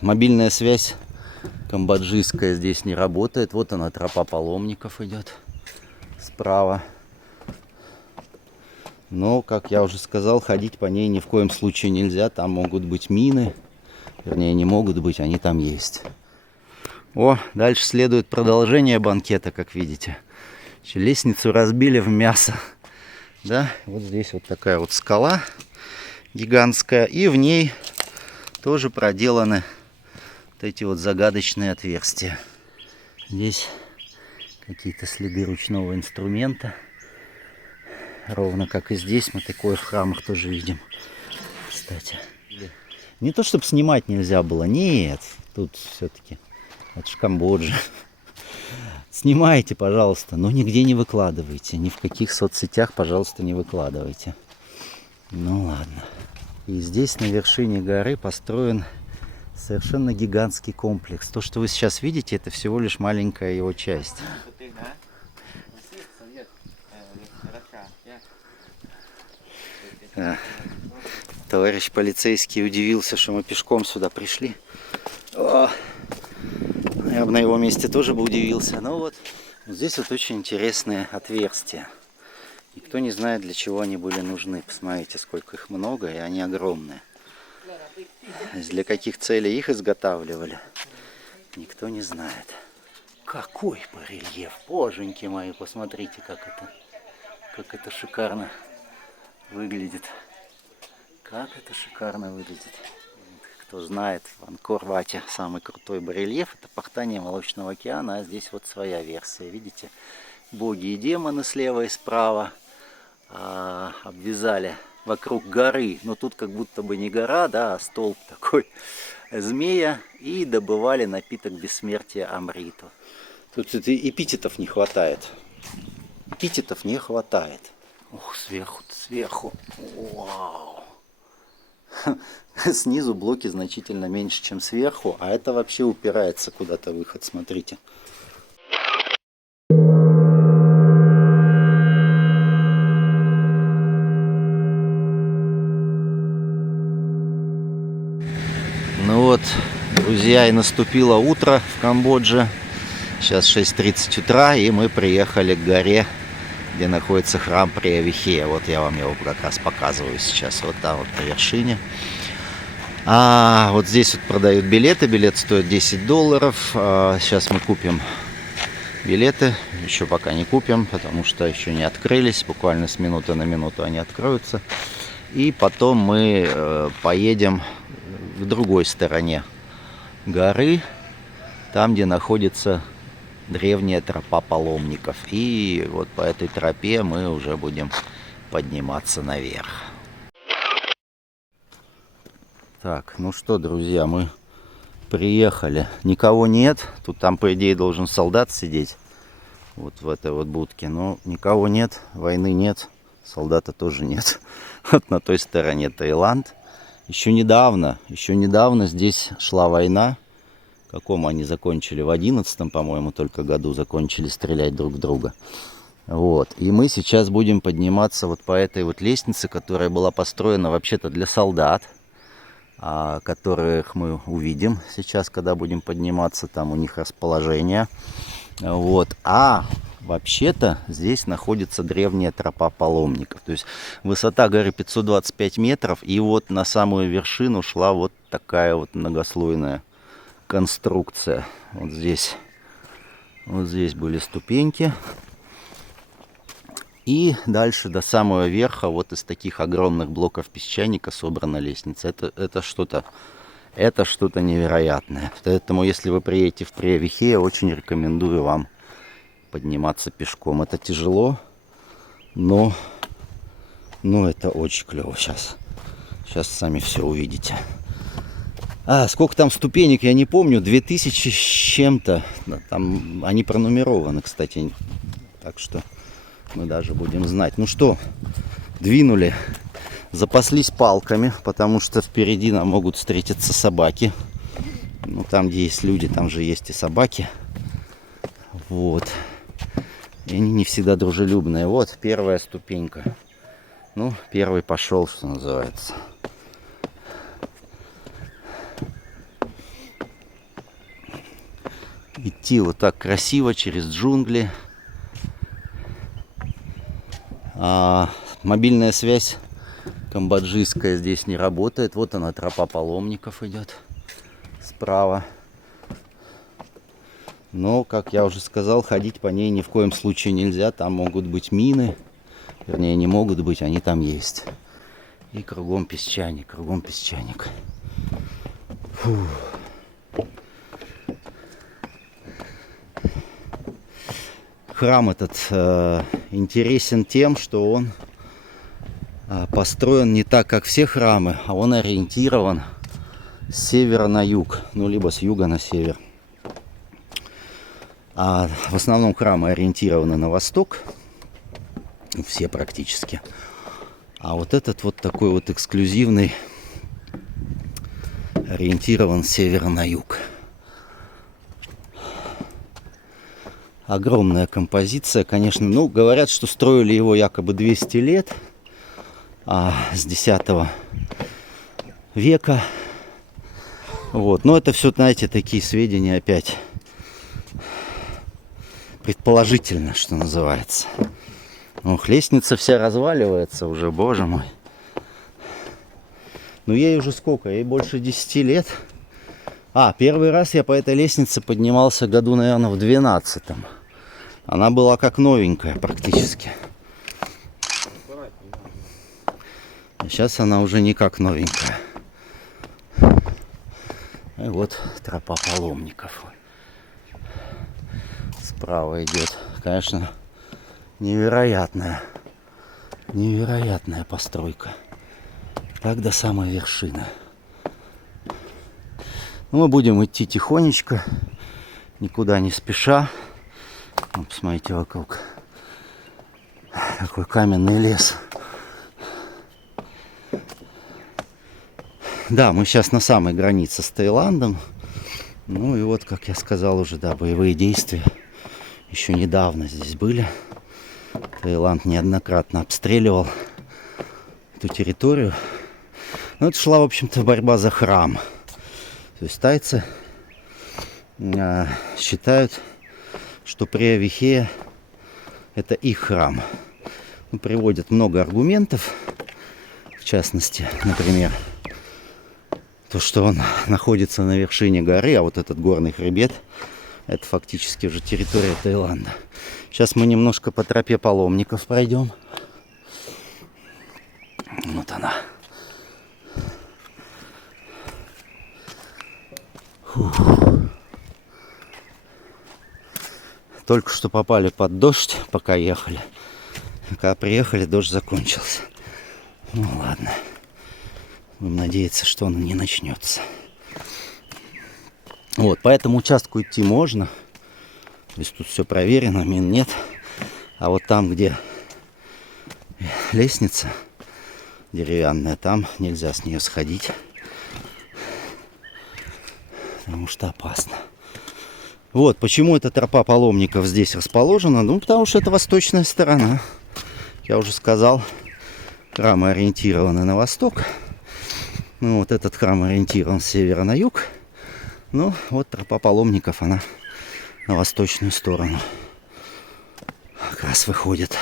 Мобильная связь камбоджийская здесь не работает. Вот она, тропа паломников идет справа. Но, как я уже сказал, ходить по ней ни в коем случае нельзя. Там могут быть мины. Вернее, не могут быть, они там есть. О, дальше следует продолжение банкета, как видите. Лестницу разбили в мясо. Да, вот здесь вот такая вот скала гигантская. И в ней тоже проделаны вот эти вот загадочные отверстия. Здесь какие-то следы ручного инструмента. Ровно как и здесь. Мы такое в храмах тоже видим. Кстати. Не то, чтобы снимать нельзя было. Нет. Тут все-таки это ж Камбоджа. Снимайте, пожалуйста, но нигде не выкладывайте. Ни в каких соцсетях, пожалуйста, не выкладывайте. Ну ладно. И здесь на вершине горы построен совершенно гигантский комплекс. То, что вы сейчас видите, это всего лишь маленькая его часть. Товарищ полицейский удивился, что мы пешком сюда пришли. О, я бы на его месте тоже бы удивился. Но вот здесь вот очень интересные отверстия. Никто не знает, для чего они были нужны. Посмотрите, сколько их много, и они огромные. Для каких целей их изготавливали, никто не знает. Какой барельеф! Боженьки мои, посмотрите, как это шикарно выглядит. Как это шикарно выглядит. Кто знает, в Ангкор-Вате самый крутой барельеф — это Пахтание Молочного океана, а здесь вот своя версия. Видите, боги и демоны слева и справа обвязали вокруг горы, но тут как будто бы не гора, да, а столб такой змея, и добывали напиток бессмертия Амриту. Тут эпитетов не хватает. Эпитетов не хватает. Ух, сверху. Вау. Снизу блоки значительно меньше, чем сверху, а это вообще упирается куда-то выход, смотрите. Ну вот, друзья, и наступило утро в Камбодже. Сейчас 6:30 утра, и мы приехали к горе, где находится храм Преа-Вихея. Вот я вам его как раз показываю сейчас. Вот там вот на вершине. Вот здесь вот продают билеты. Билет стоит $10. Сейчас мы купим билеты. Еще пока не купим, потому что еще не открылись. Буквально с минуты на минуту они откроются. И потом мы поедем в другой стороне горы, там, где находится древняя тропа паломников. И вот по этой тропе мы уже будем подниматься наверх. Так, ну что, друзья, мы приехали. Никого нет. Тут там, по идее, должен солдат сидеть. Вот в этой вот будке. Но никого нет, войны нет, солдата тоже нет. Вот на той стороне Таиланд. Еще недавно здесь шла война. В каком они закончили? В 11-м, по-моему, только году закончили стрелять друг в друга. Вот. И мы сейчас будем подниматься вот по этой вот лестнице, которая была построена вообще-то для солдат, которых мы увидим сейчас, когда будем подниматься. Там у них расположение. Вот. Вообще-то здесь находится древняя тропа паломников. То есть высота горы 525 метров. И вот на самую вершину шла вот такая вот многослойная конструкция. Вот здесь были ступеньки. И дальше до самого верха вот из таких огромных блоков песчаника собрана лестница. Это что-то невероятное. Поэтому, если вы приедете в Преа-Вихея, очень рекомендую вам подниматься пешком. Это тяжело, но это очень клево. Сейчас сами все увидите. Сколько там ступенек, я не помню. 2000 с чем-то. Там они пронумерованы, кстати. Так что мы даже будем знать. Ну что, двинули. Запаслись палками, потому что впереди нам могут встретиться собаки. Ну, там, где есть люди, там же есть и собаки. Вот. И они не всегда дружелюбные. Вот первая ступенька. Ну, первый пошел, что называется. идти вот так красиво через джунгли. Мобильная связь камбоджийская здесь не работает. Вот она, тропа паломников идет справа. Но, как я уже сказал, ходить по ней ни в коем случае нельзя. Там могут быть мины. Вернее, не могут быть, они там есть. И кругом песчаник, кругом песчаник. Фу. Храм этот интересен тем, что он построен не так, как все храмы, а он ориентирован с севера на юг, ну, либо с юга на север. А в основном храмы ориентированы на восток, все практически. А вот этот вот такой вот эксклюзивный ориентирован с севера на юг. Огромная композиция, конечно. Ну, говорят, что строили его якобы 200 лет, с 10 века. Вот. Но это все, знаете, такие сведения опять предположительно, что называется. Ох, лестница вся разваливается уже, боже мой. Ну, ей уже сколько? Ей больше 10 лет. Первый раз я по этой лестнице поднимался году, наверное, в 12-м. Она была как новенькая практически. А сейчас она уже не как новенькая. И вот тропа паломников. Справа идет. Конечно, невероятная постройка. Так до самой вершины. Ну, мы будем идти тихонечко, никуда не спеша. Вот, посмотрите вокруг. Такой каменный лес. Да, мы сейчас на самой границе с Таиландом. Ну и вот, как я сказал уже, да, боевые действия еще недавно здесь были. Таиланд неоднократно обстреливал эту территорию. Но это шла, в общем-то, борьба за храм. То есть тайцы считают, что Преа Вихеа это их храм. Приводят много аргументов. В частности, например, то, что он находится на вершине горы, а вот этот горный хребет, это фактически уже территория Таиланда. Сейчас мы немножко по тропе паломников пройдем. Вот она. Фух. Только что попали под дождь, пока ехали. Когда приехали, дождь закончился. Ну ладно. Будем надеяться, что он не начнется. Вот, по этому участку идти можно. То есть тут все проверено, мин нет. А вот там, где лестница деревянная, там нельзя с нее сходить. Потому что опасно. Вот, почему эта тропа паломников здесь расположена? Ну, потому что это восточная сторона. Я уже сказал, храмы ориентированы на восток. Ну, вот этот храм ориентирован с севера на юг. Ну, вот тропа паломников, она на восточную сторону как раз выходит.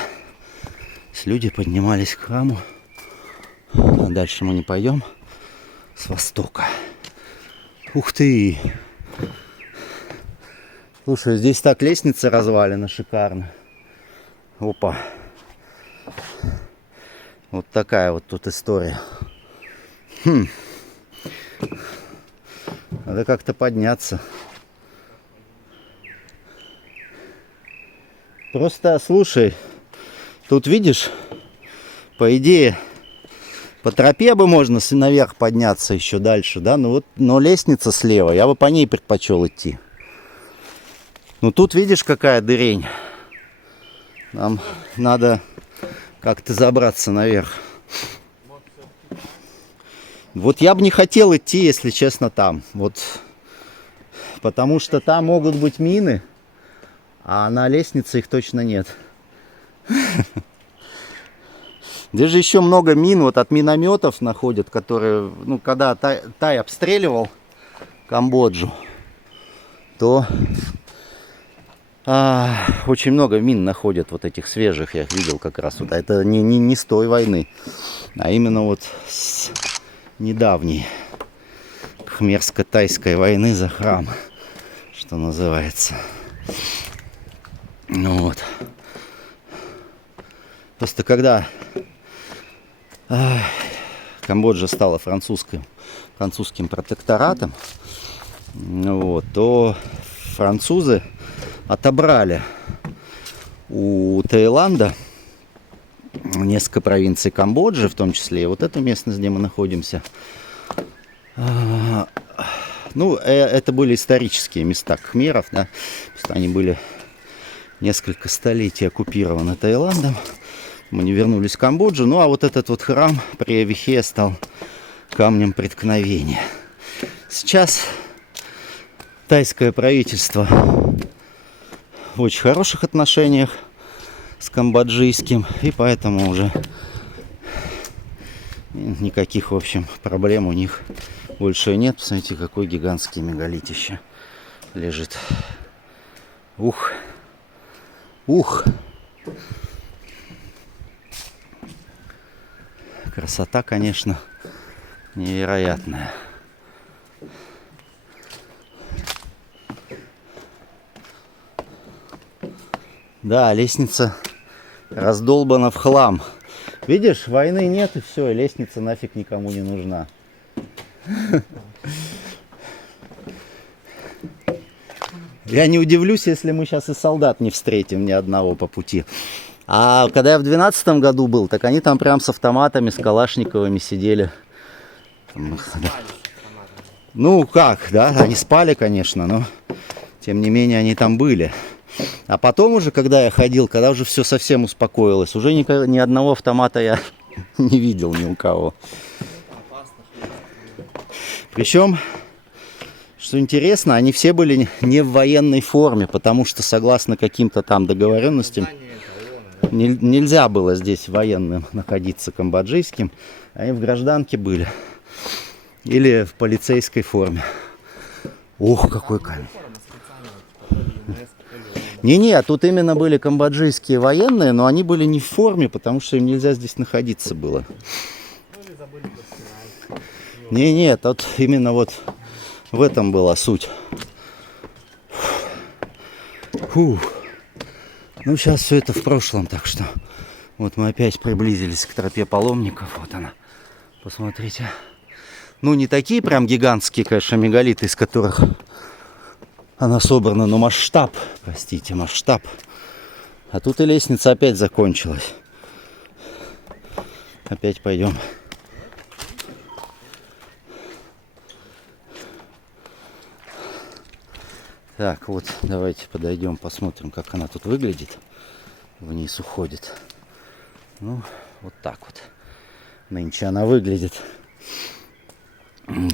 Люди поднимались к храму. А дальше мы не пойдем. С востока. Ух ты! Слушай, здесь так лестница развалена шикарно. Опа. Вот такая вот тут история. Надо как-то подняться. Просто, слушай, тут видишь, по идее, по тропе бы можно наверх подняться еще дальше, да? Ну вот, но лестница слева, я бы по ней предпочел идти. Ну тут видишь, какая дырень. Нам надо как-то забраться наверх. Вот я бы не хотел идти, если честно, там. Вот. Потому что там могут быть мины, а на лестнице их точно нет. Здесь же еще много мин, вот от минометов находят, которые, ну, когда Тай обстреливал Камбоджу, то Очень много мин находят, вот этих свежих, я их видел как раз. Вот. Это не с той войны, а именно вот с недавней Кхмерско-тайской войны за храм, что называется. Ну вот. Просто когда Камбоджа стала французским протекторатом, вот, то французы отобрали у Таиланда несколько провинций Камбоджи, в том числе и вот эту местность, где мы находимся. Ну, это были исторические места кхмеров, да, они были несколько столетий оккупированы Таиландом. Мы не вернулись в Камбоджу. Ну, а вот этот вот храм при Авихе стал камнем преткновения. Сейчас тайское правительство в очень хороших отношениях с камбоджийским, и поэтому уже никаких, в общем, проблем у них больше нет. Посмотрите, какой гигантский мегалитище лежит. Ух! Красота, конечно, невероятная. Да, лестница раздолбана в хлам. Видишь, войны нет, и все, и лестница нафиг никому не нужна. Я не удивлюсь, если мы сейчас и солдат не встретим ни одного по пути. А когда я в 2012 году был, так они там прям с автоматами, с калашниковыми сидели. Ну как, да, они спали, конечно, но тем не менее они там были. А потом уже, когда я ходил, когда уже все совсем успокоилось, уже ни одного автомата я не видел ни у кого. Причем, что интересно, они все были не в военной форме, потому что согласно каким-то там договоренностям нельзя было здесь военным находиться камбоджийским, они в гражданке были. Или в полицейской форме. Ух, какой камень. Не, тут именно были камбоджийские военные, но они были не в форме, потому что им нельзя здесь находиться было. Не, тут именно вот в этом была суть. Фух. Ну, сейчас все это в прошлом, так что вот мы опять приблизились к тропе паломников. Вот она. Посмотрите. Ну, не такие прям гигантские, конечно, мегалиты, из которых она собрана, но масштаб, простите, масштаб. А тут и лестница опять закончилась. Опять пойдем. Так, вот, давайте подойдем, посмотрим, как она тут выглядит. Вниз уходит. Ну, вот так вот. Нынче она выглядит.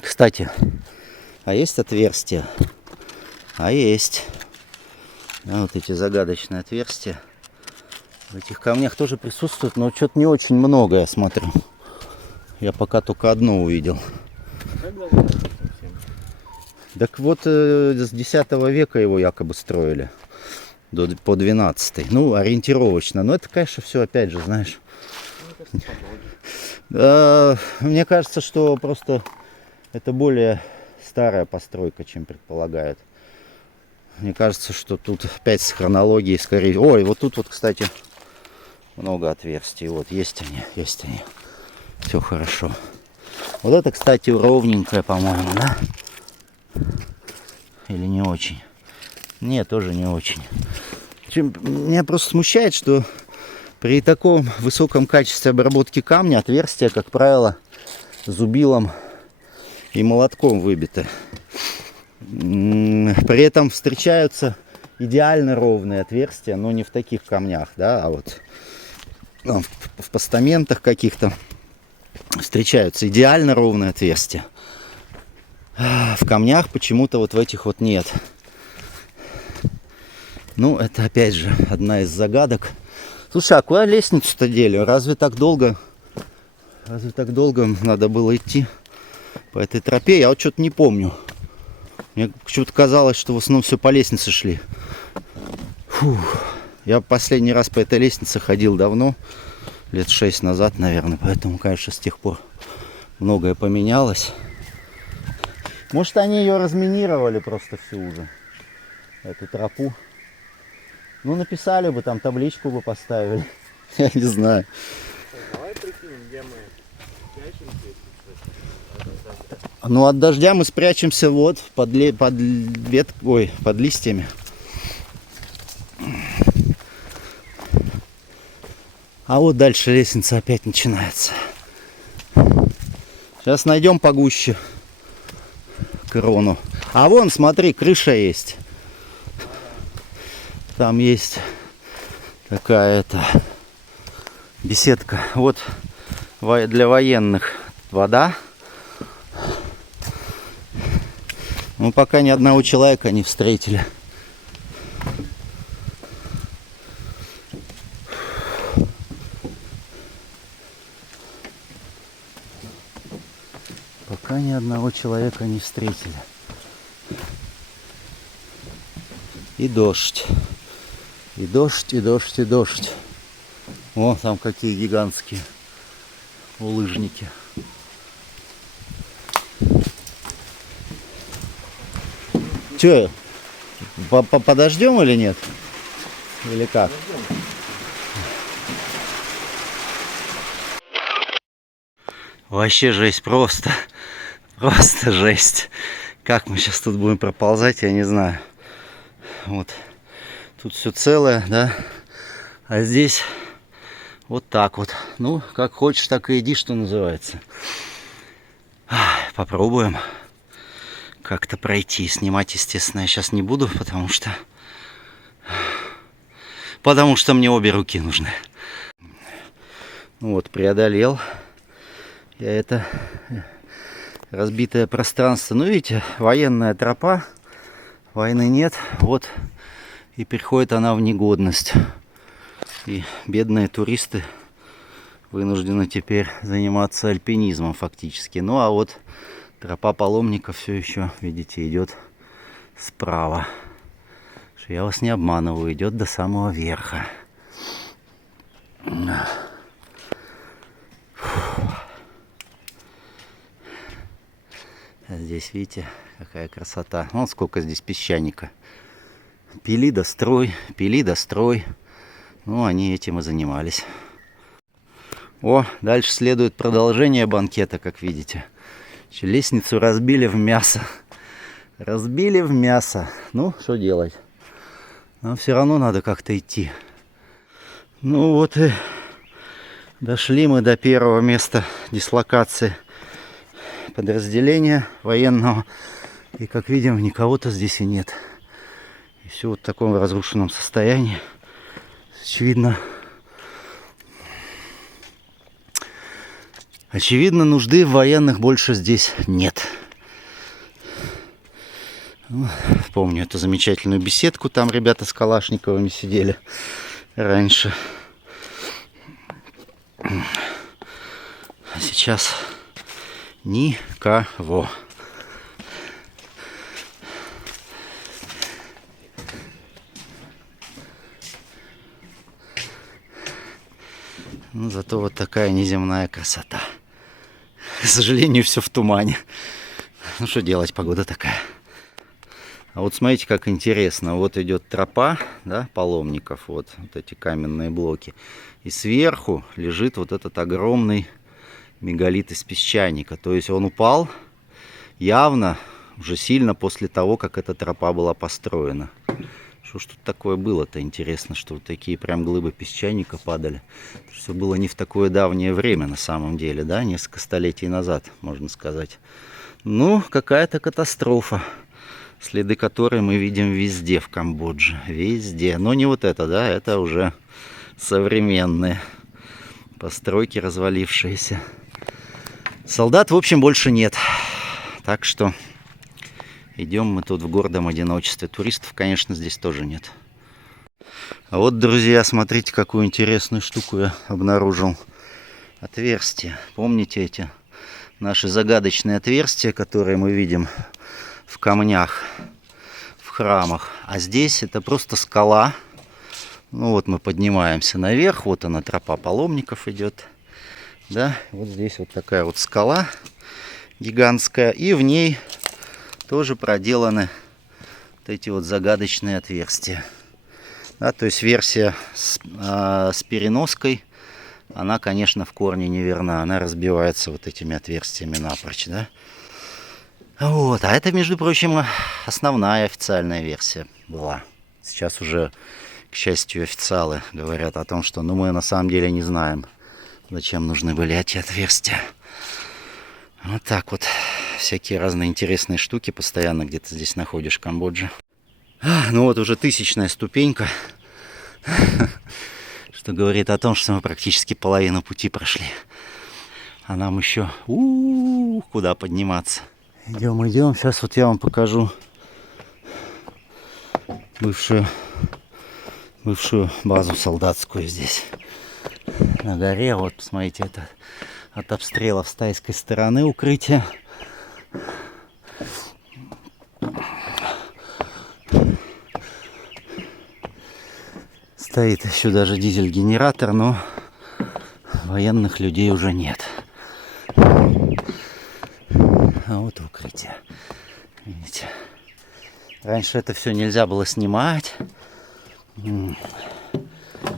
Кстати, а есть отверстия? А есть. Да, вот эти загадочные отверстия. В этих камнях тоже присутствуют, но что-то не очень много, я смотрю. Я пока только одно увидел. Так вот, с 10 века его якобы строили. По 12. Ну, ориентировочно. Но это, конечно, все опять же, знаешь. Мне кажется, что просто это более старая постройка, чем предполагают. Мне кажется, что тут опять с хронологией скорее... Ой, вот тут вот, кстати, много отверстий. Вот, есть они. Все хорошо. Вот это, кстати, ровненькое, по-моему, да? Или не очень? Нет, тоже не очень. Меня просто смущает, что при таком высоком качестве обработки камня отверстия, как правило, зубилом и молотком выбиты. При этом встречаются идеально ровные отверстия, но не в таких камнях, да, а вот в постаментах каких-то встречаются идеально ровные отверстия. В камнях почему-то вот в этих вот нет. Ну, это опять же одна из загадок. Слушай, а куда лестницу-то дели? Разве так долго надо было идти по этой тропе? Я вот что-то не помню. Мне почему-то казалось, что в основном все по лестнице шли. Я последний раз по этой лестнице ходил давно, лет 6 назад, наверное. Поэтому, конечно, с тех пор многое поменялось. Может, они ее разминировали просто всю уже, эту тропу. Ну, написали бы, там табличку бы поставили. Я не знаю. Давай прикинем, где мы прячемся. Ну, от дождя мы спрячемся вот под листьями. А вот дальше лестница опять начинается. Сейчас найдем погуще крону. А вон, смотри, крыша есть. Там есть такая-то беседка. Вот для военных вода. Мы пока ни одного человека не встретили. Пока ни одного человека не встретили. И дождь. И дождь, и дождь, и дождь. О, там какие гигантские улыжники. Че, подождем или нет? Или как? Вообще жесть, просто жесть. Как мы сейчас тут будем проползать, я не знаю. Вот. Тут все целое, да. А здесь вот так вот. Ну, как хочешь, так и иди, что называется. Попробуем как-то пройти. Снимать, естественно, я сейчас не буду, потому что мне обе руки нужны. Вот, преодолел я это разбитое пространство. Ну, видите, военная тропа, войны нет. Вот. И приходит она в негодность. И бедные туристы вынуждены теперь заниматься альпинизмом фактически. Ну а вот тропа паломников все еще, видите, идет справа. Я вас не обманываю, идет до самого верха. А здесь, видите, какая красота. Вон сколько здесь песчаника. Пили да строй, пили да строй. Ну, они этим и занимались. О, дальше следует продолжение банкета, как видите. Лестницу разбили в мясо. Разбили в мясо. Ну, что делать? Но все равно надо как-то идти. Ну вот и дошли мы до первого места дислокации подразделения военного. И, как видим, никого-то здесь и нет. И все вот в таком разрушенном состоянии. Очевидно, нужды в военных больше здесь нет. Помню эту замечательную беседку. Там ребята с калашниковыми сидели раньше. А сейчас никого. Ну, зато вот такая неземная красота. К сожалению, все в тумане. Ну, что делать, погода такая. А вот смотрите, как интересно. Вот идет тропа, да, паломников. Вот эти каменные блоки. И сверху лежит вот этот огромный мегалит из песчаника. То есть он упал явно уже сильно после того, как эта тропа была построена. Что ж тут такое было-то, интересно, что вот такие прям глыбы песчаника падали. Что было не в такое давнее время на самом деле, да, несколько столетий назад, можно сказать. Ну, какая-то катастрофа, следы которой мы видим везде в Камбодже, везде. Но не вот это, да, это уже современные постройки развалившиеся. Солдат, в общем, больше нет. Так что идем мы тут в гордом одиночестве. Туристов, конечно, здесь тоже нет. А вот, друзья, смотрите, какую интересную штуку я обнаружил. Отверстия. Помните эти наши загадочные отверстия, которые мы видим в камнях, в храмах? А здесь это просто скала, Ну вот мы поднимаемся наверх. Вот она, тропа паломников идет. Да, вот здесь вот такая вот скала гигантская. И в ней тоже проделаны вот эти вот загадочные отверстия. Да, то есть версия с переноской, она, конечно, в корне неверна. Она разбивается вот этими отверстиями напрочь, да. Вот, а это, между прочим, основная официальная версия была. Сейчас уже, к счастью, официалы говорят о том, что ну, мы на самом деле не знаем, зачем нужны были эти отверстия. Вот так вот. Всякие разные интересные штуки постоянно где-то здесь находишь в Камбодже. Ну вот уже 1000-я ступенька, что говорит о том, что мы практически половину пути прошли. А нам еще куда подниматься. Идем, идем. Сейчас вот я вам покажу бывшую базу солдатскую здесь. На горе. Вот, посмотрите, это от обстрелов с тайской стороны укрытие. Стоит еще даже дизель-генератор, но военных людей уже нет. А вот укрытие. Видите? Раньше это все нельзя было снимать.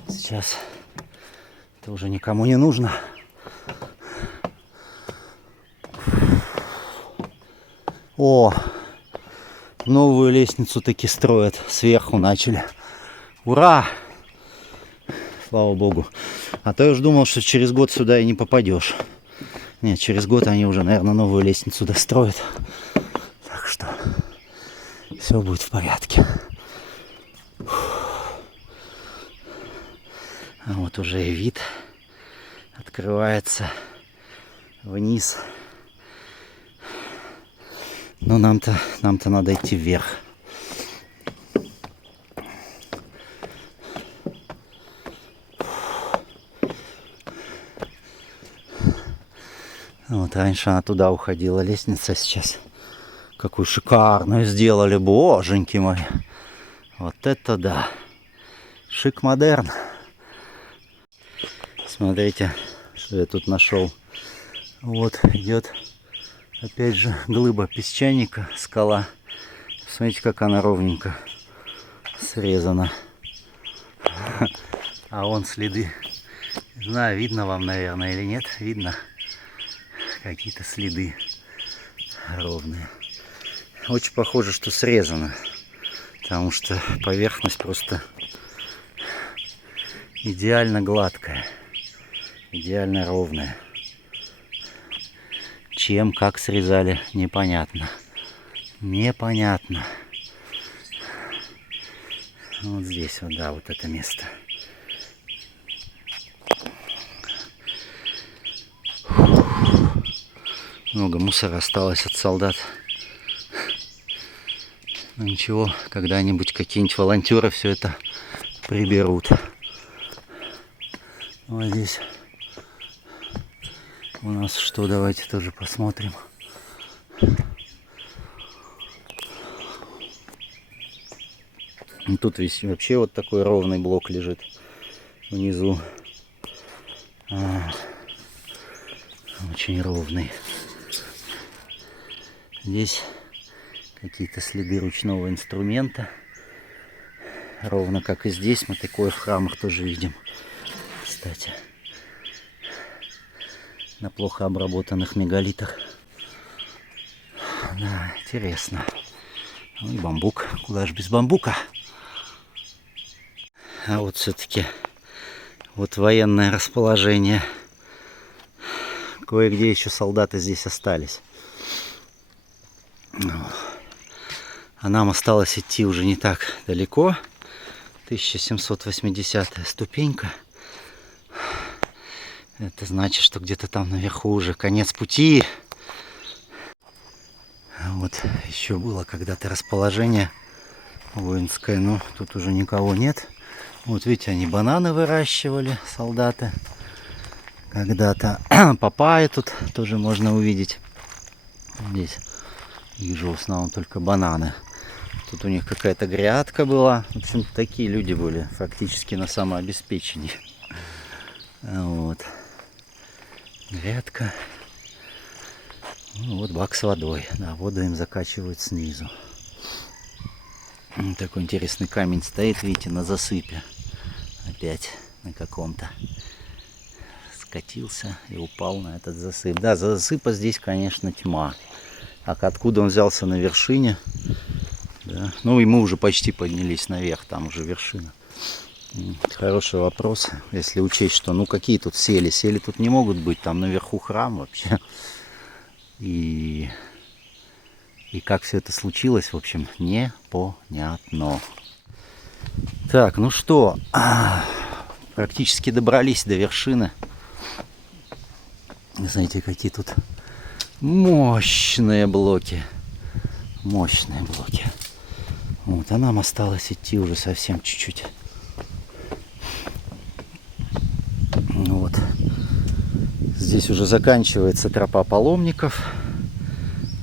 Сейчас это уже никому не нужно. О, новую лестницу таки строят. Сверху начали. Ура! Слава богу. А то я уж думал, что через год сюда и не попадешь. Нет, через год они уже, наверное, новую лестницу достроят. Так что все будет в порядке. А вот уже и вид открывается вниз. Но нам-то надо идти вверх. Вот раньше она туда уходила, лестница, сейчас какую шикарную сделали, боженьки мои. Вот это да. Шик-модерн. Смотрите, что я тут нашел. Вот идет опять же глыба песчаника, скала. Смотрите, как она ровненько срезана. А вон следы. Не знаю, видно вам, наверное, или нет. Видно. Какие-то следы ровные. Очень похоже, что срезано. Потому что поверхность просто идеально гладкая. Идеально ровная. Чем, как срезали, непонятно. Непонятно. Вот здесь вот, да, вот это место. Много мусора осталось от солдат. Но ничего, когда-нибудь какие-нибудь волонтеры все это приберут. Вот здесь у нас что, давайте тоже посмотрим. И тут вообще вот такой ровный блок лежит внизу. Очень ровный. Здесь какие-то следы ручного инструмента. Ровно как и здесь. Мы такое в храмах тоже видим. Кстати. На плохо обработанных мегалитах. Да, интересно. Ну и бамбук. Куда же без бамбука? А вот все-таки вот военное расположение. Кое-где еще солдаты здесь остались. А нам осталось идти уже не так далеко. 1780-я ступенька. Это значит, что где-то там наверху уже конец пути. А вот еще было когда-то расположение воинское, но тут уже никого нет. Вот видите, они бананы выращивали, солдаты. Когда-то папайи тут тоже можно увидеть. Здесь вижу в основном только бананы. Тут у них какая-то грядка была. В общем, такие люди были фактически на самообеспечении. Вот. Грядка. Ну, вот бак с водой. Да, воду им закачивают снизу. Такой интересный камень стоит, видите, на засыпе. Опять на каком-то. Скатился и упал на этот засып. Да, засыпа здесь, конечно, тьма. А откуда он взялся на вершине? Да. Ну и мы уже почти поднялись наверх, там уже вершина. Хороший вопрос, если учесть, что ну какие тут сели. Сели тут не могут быть, там наверху храм вообще. И как все это случилось, в общем, непонятно. Так, ну что, практически добрались до вершины. Знаете, какие тут мощные блоки. Мощные блоки. Вот, а нам осталось идти уже совсем чуть-чуть. Вот. Здесь уже заканчивается тропа паломников.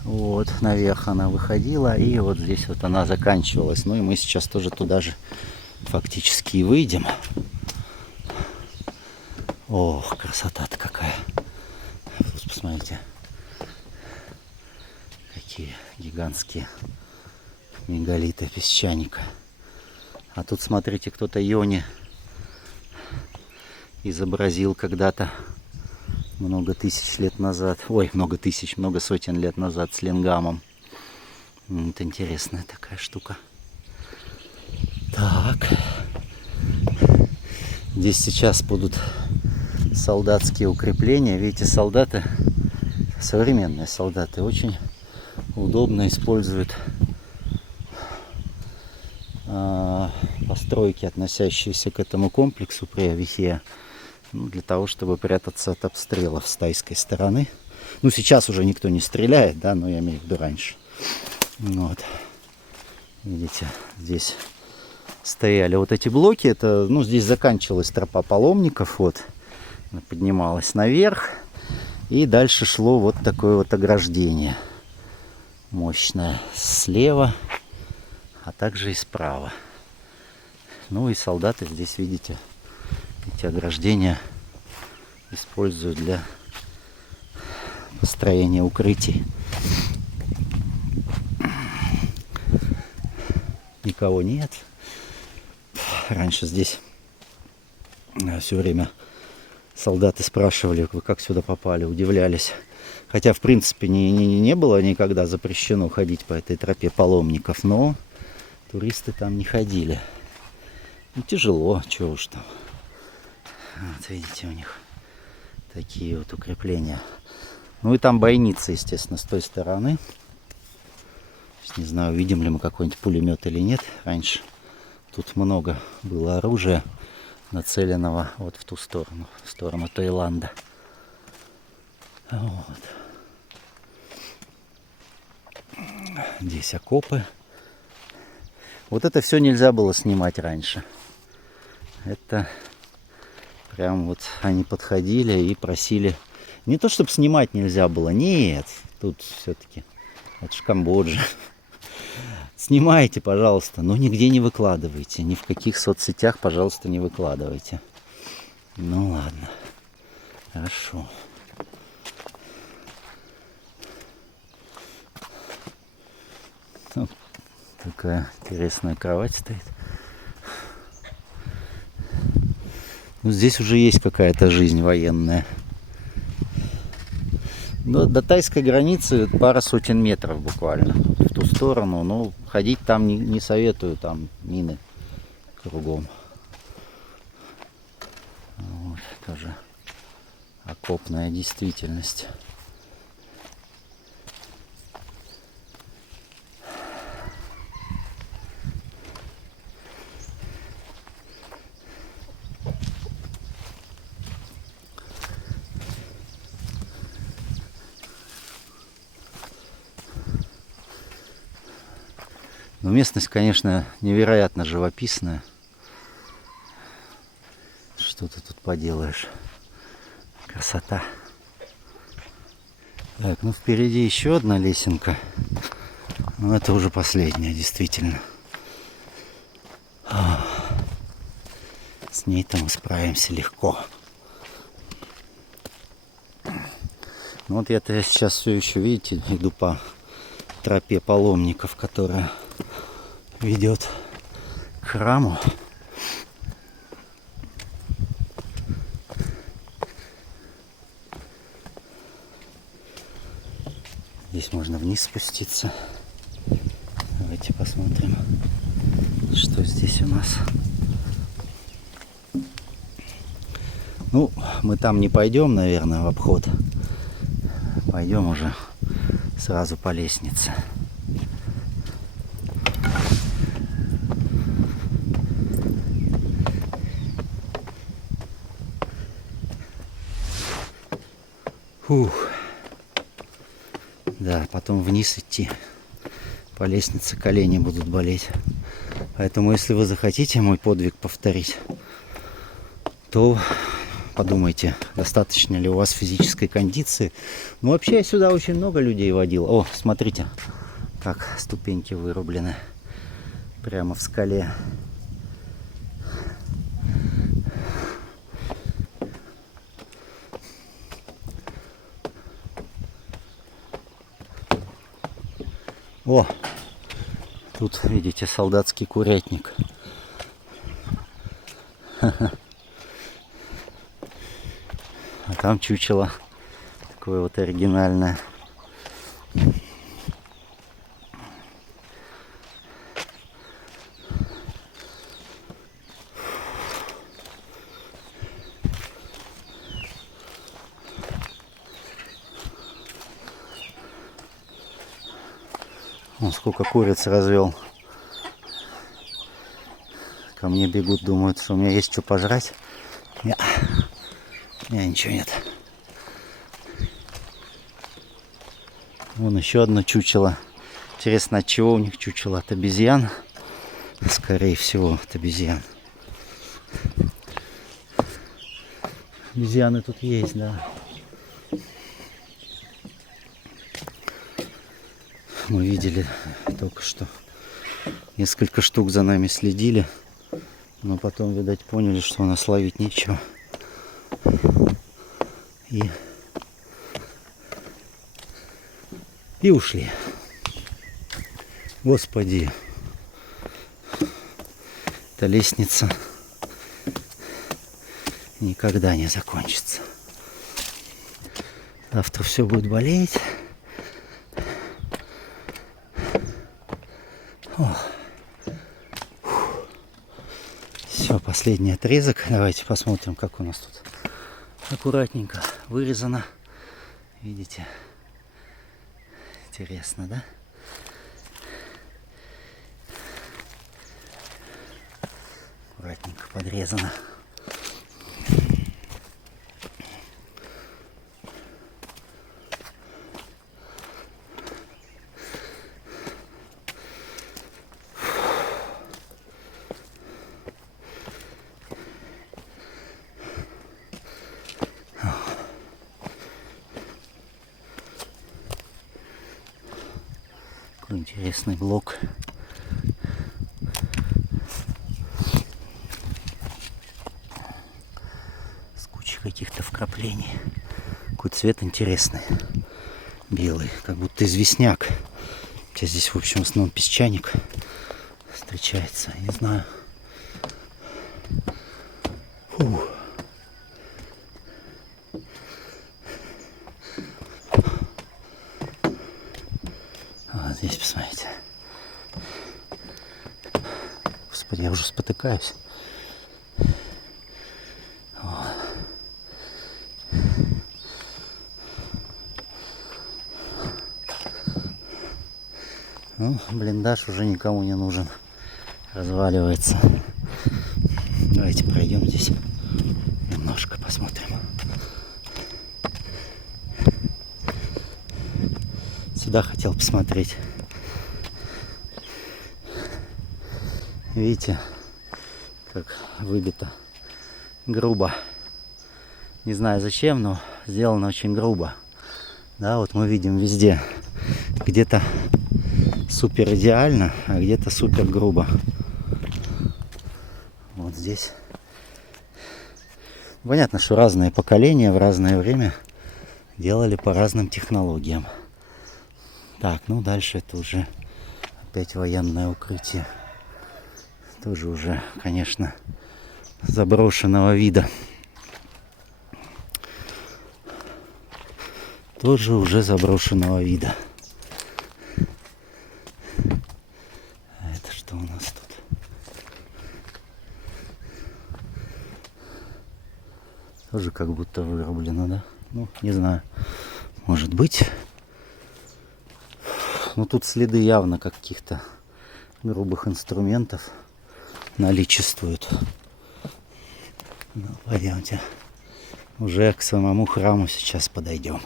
Вот, наверх она выходила, и вот здесь вот она заканчивалась. Ну и мы сейчас тоже туда же фактически и выйдем. Ох, красота-то какая. Вот посмотрите. Какие гигантские мегалиты песчаника. А тут, смотрите, кто-то Йони изобразил когда-то много тысяч лет назад. Ой, много тысяч, много сотен лет назад с лингамом. Это интересная такая штука. Так. Здесь сейчас будут солдатские укрепления. Видите, солдаты, современные солдаты, очень удобно используют постройки, относящиеся к этому комплексу при Авихе, ну, для того, чтобы прятаться от обстрелов с тайской стороны. Ну, сейчас уже никто не стреляет, да, но я имею в виду раньше. Вот. Видите, здесь стояли вот эти блоки. Это, ну, здесь заканчивалась тропа паломников, вот. Она поднималась наверх. И дальше шло вот такое вот ограждение. Мощное слева, а также и справа. Ну и солдаты здесь, видите, эти ограждения используют для построения укрытий. Никого нет. Раньше здесь все время солдаты спрашивали, вы как сюда попали, удивлялись. Хотя, в принципе, не было никогда запрещено ходить по этой тропе паломников, но туристы там не ходили. Ну, тяжело, чего уж там. Вот, видите, у них такие вот укрепления. Ну и там бойницы, естественно, с той стороны. Не знаю, видим ли мы какой-нибудь пулемет или нет. Раньше тут много было оружия, нацеленного вот в ту сторону, в сторону Таиланда. Вот. Здесь окопы. Вот это все нельзя было снимать раньше. Это прям вот они подходили и просили. Не то, чтобы снимать нельзя было. Нет, тут все-таки это ж Камбоджа. Снимайте, пожалуйста, но нигде не выкладывайте. Ни в каких соцсетях, пожалуйста, не выкладывайте. Ну ладно. Хорошо. Такая интересная кровать стоит. Ну, здесь уже есть какая-то жизнь военная. Но до тайской границы пара сотен метров буквально в ту сторону. Но ходить там не советую, там мины кругом. Вот, тоже окопная действительность. Но местность, конечно, невероятно живописная. Что ты тут поделаешь? Красота. Так, ну впереди еще одна лесенка. Но это уже последняя, действительно. С ней-то мы справимся легко. Ну вот я-то сейчас все еще, видите, иду по тропе паломников, которая ведет к храму. Здесь можно вниз спуститься. Давайте посмотрим, что здесь у нас. Ну, мы там не пойдем, наверное, в обход. Пойдем уже сразу по лестнице. Фух. Да, потом вниз идти. По лестнице колени будут болеть. Поэтому, если вы захотите мой подвиг повторить, то подумайте, достаточно ли у вас физической кондиции. Ну, вообще, я сюда очень много людей водил. О, смотрите, как ступеньки вырублены прямо в скале. О, тут, видите, солдатский курятник. А там чучело такое вот оригинальное. Вон сколько куриц развел. Ко мне бегут, думают, что у меня есть что пожрать. Нет, у меня ничего нет. Вон еще одно чучело. Интересно, от чего у них чучело? От обезьян? Скорее всего, от обезьян. Обезьяны тут есть, да. Мы видели только что. Несколько штук за нами следили. Но потом, видать, поняли, что у нас ловить нечего. И ушли. Господи. Эта лестница никогда не закончится. Завтра все будет болеть. Все, последний отрезок. Давайте посмотрим, как у нас тут аккуратненько вырезано. Видите? Интересно, да? Аккуратненько подрезано. Какой интересный блок. С кучей каких-то вкраплений. Какой цвет интересный. Белый, как будто известняк. Хотя здесь, в общем, в основном песчаник встречается. Не знаю. Фух. Здесь посмотрите. Господи, я уже спотыкаюсь. Ну, блиндаж уже никому не нужен. Разваливается. Давайте пройдем здесь. Немножко посмотрим. Сюда хотел посмотреть. Видите, как выбито грубо. Не знаю зачем, но сделано очень грубо. Да, вот мы видим везде. Где-то супер идеально, а где-то супер грубо. Вот здесь. Понятно, что разные поколения в разное время делали по разным технологиям. Так, ну дальше это уже опять военное укрытие. Тоже уже, конечно, заброшенного вида. Тоже уже заброшенного вида. А это что у нас тут? Тоже как будто вырублено, да? Ну, не знаю. Может быть. Но тут следы явно каких-то грубых инструментов наличествуют. Ну, пойдемте. Уже к самому храму сейчас подойдем.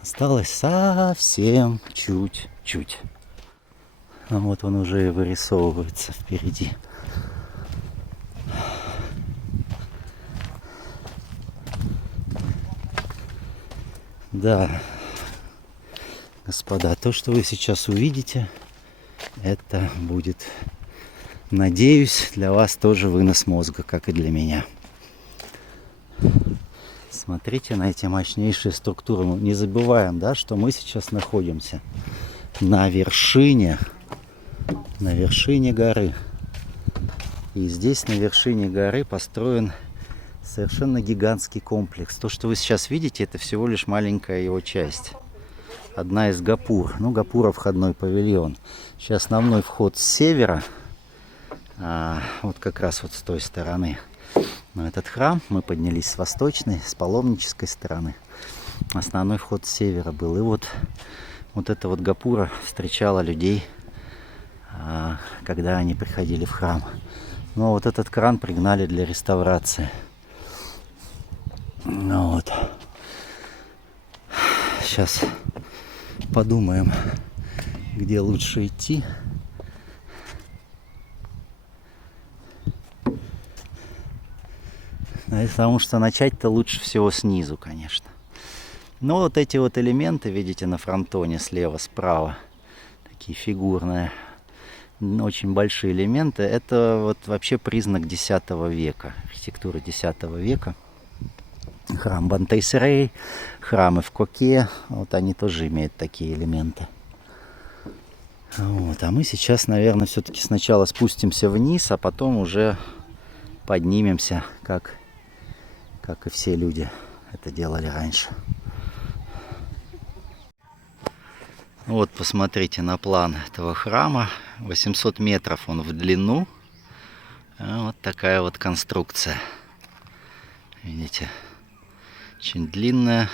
Осталось совсем чуть-чуть. А вот он уже и вырисовывается впереди. Да, господа, то, что вы сейчас увидите, это будет, надеюсь, для вас тоже вынос мозга, как и для меня. Смотрите на эти мощнейшие структуры. Мы не забываем, да, что мы сейчас находимся на вершине горы. И здесь на вершине горы построен совершенно гигантский комплекс. То, что вы сейчас видите, это всего лишь маленькая его часть. Одна из гапур. Ну, гапура — входной павильон. Сейчас основной вход с севера. Вот как раз вот с той стороны. Но этот храм мы поднялись с восточной, с паломнической стороны. Основной вход с севера был. И вот эта вот гапура встречала людей, когда они приходили в храм. Но вот этот кран пригнали для реставрации. Ну вот. Сейчас подумаем, где лучше идти. Потому что начать-то лучше всего снизу, конечно. Но вот эти вот элементы, видите, на фронтоне слева, справа, такие фигурные, очень большие элементы, это вот вообще признак X века, архитектуры X века. Храм Бантейсрей, храмы в Коке, вот они тоже имеют такие элементы. Вот, а мы сейчас, наверное, все-таки сначала спустимся вниз, а потом уже поднимемся, как и все люди это делали раньше. Вот посмотрите на план этого храма. 800 метров он в длину. Вот такая вот конструкция. Видите, очень длинная.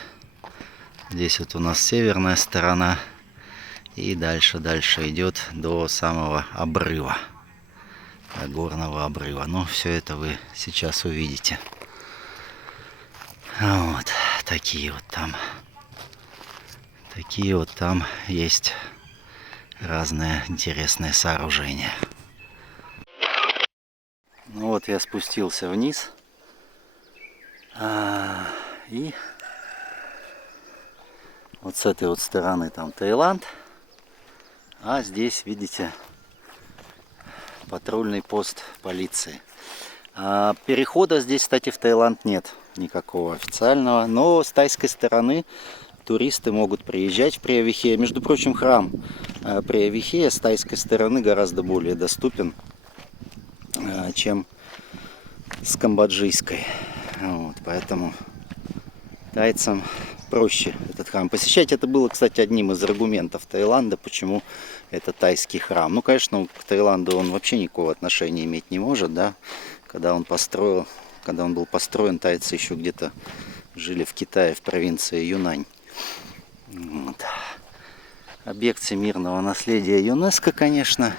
Здесь вот у нас северная сторона. И дальше идет до самого обрыва. До горного обрыва. Но все это вы сейчас увидите. Вот такие вот там есть разные интересные сооружения. Ну вот я спустился вниз. И вот с этой вот стороны там Таиланд. А здесь, видите, патрульный пост полиции. Перехода здесь, кстати, в Таиланд нет никакого официального. Но с тайской стороны туристы могут приезжать в Преа-Вихея. Между прочим, храм Преа-Вихея с тайской стороны гораздо более доступен, чем с камбоджийской. Вот, поэтому тайцам проще этот храм посещать. Это было, кстати, одним из аргументов Таиланда, почему это тайский храм. Ну, конечно, к Таиланду он вообще никакого отношения иметь не может, да. Когда он был построен, тайцы еще где-то жили в Китае, в провинции Юнань. Вот. Объект всемирного наследия ЮНЕСКО, конечно.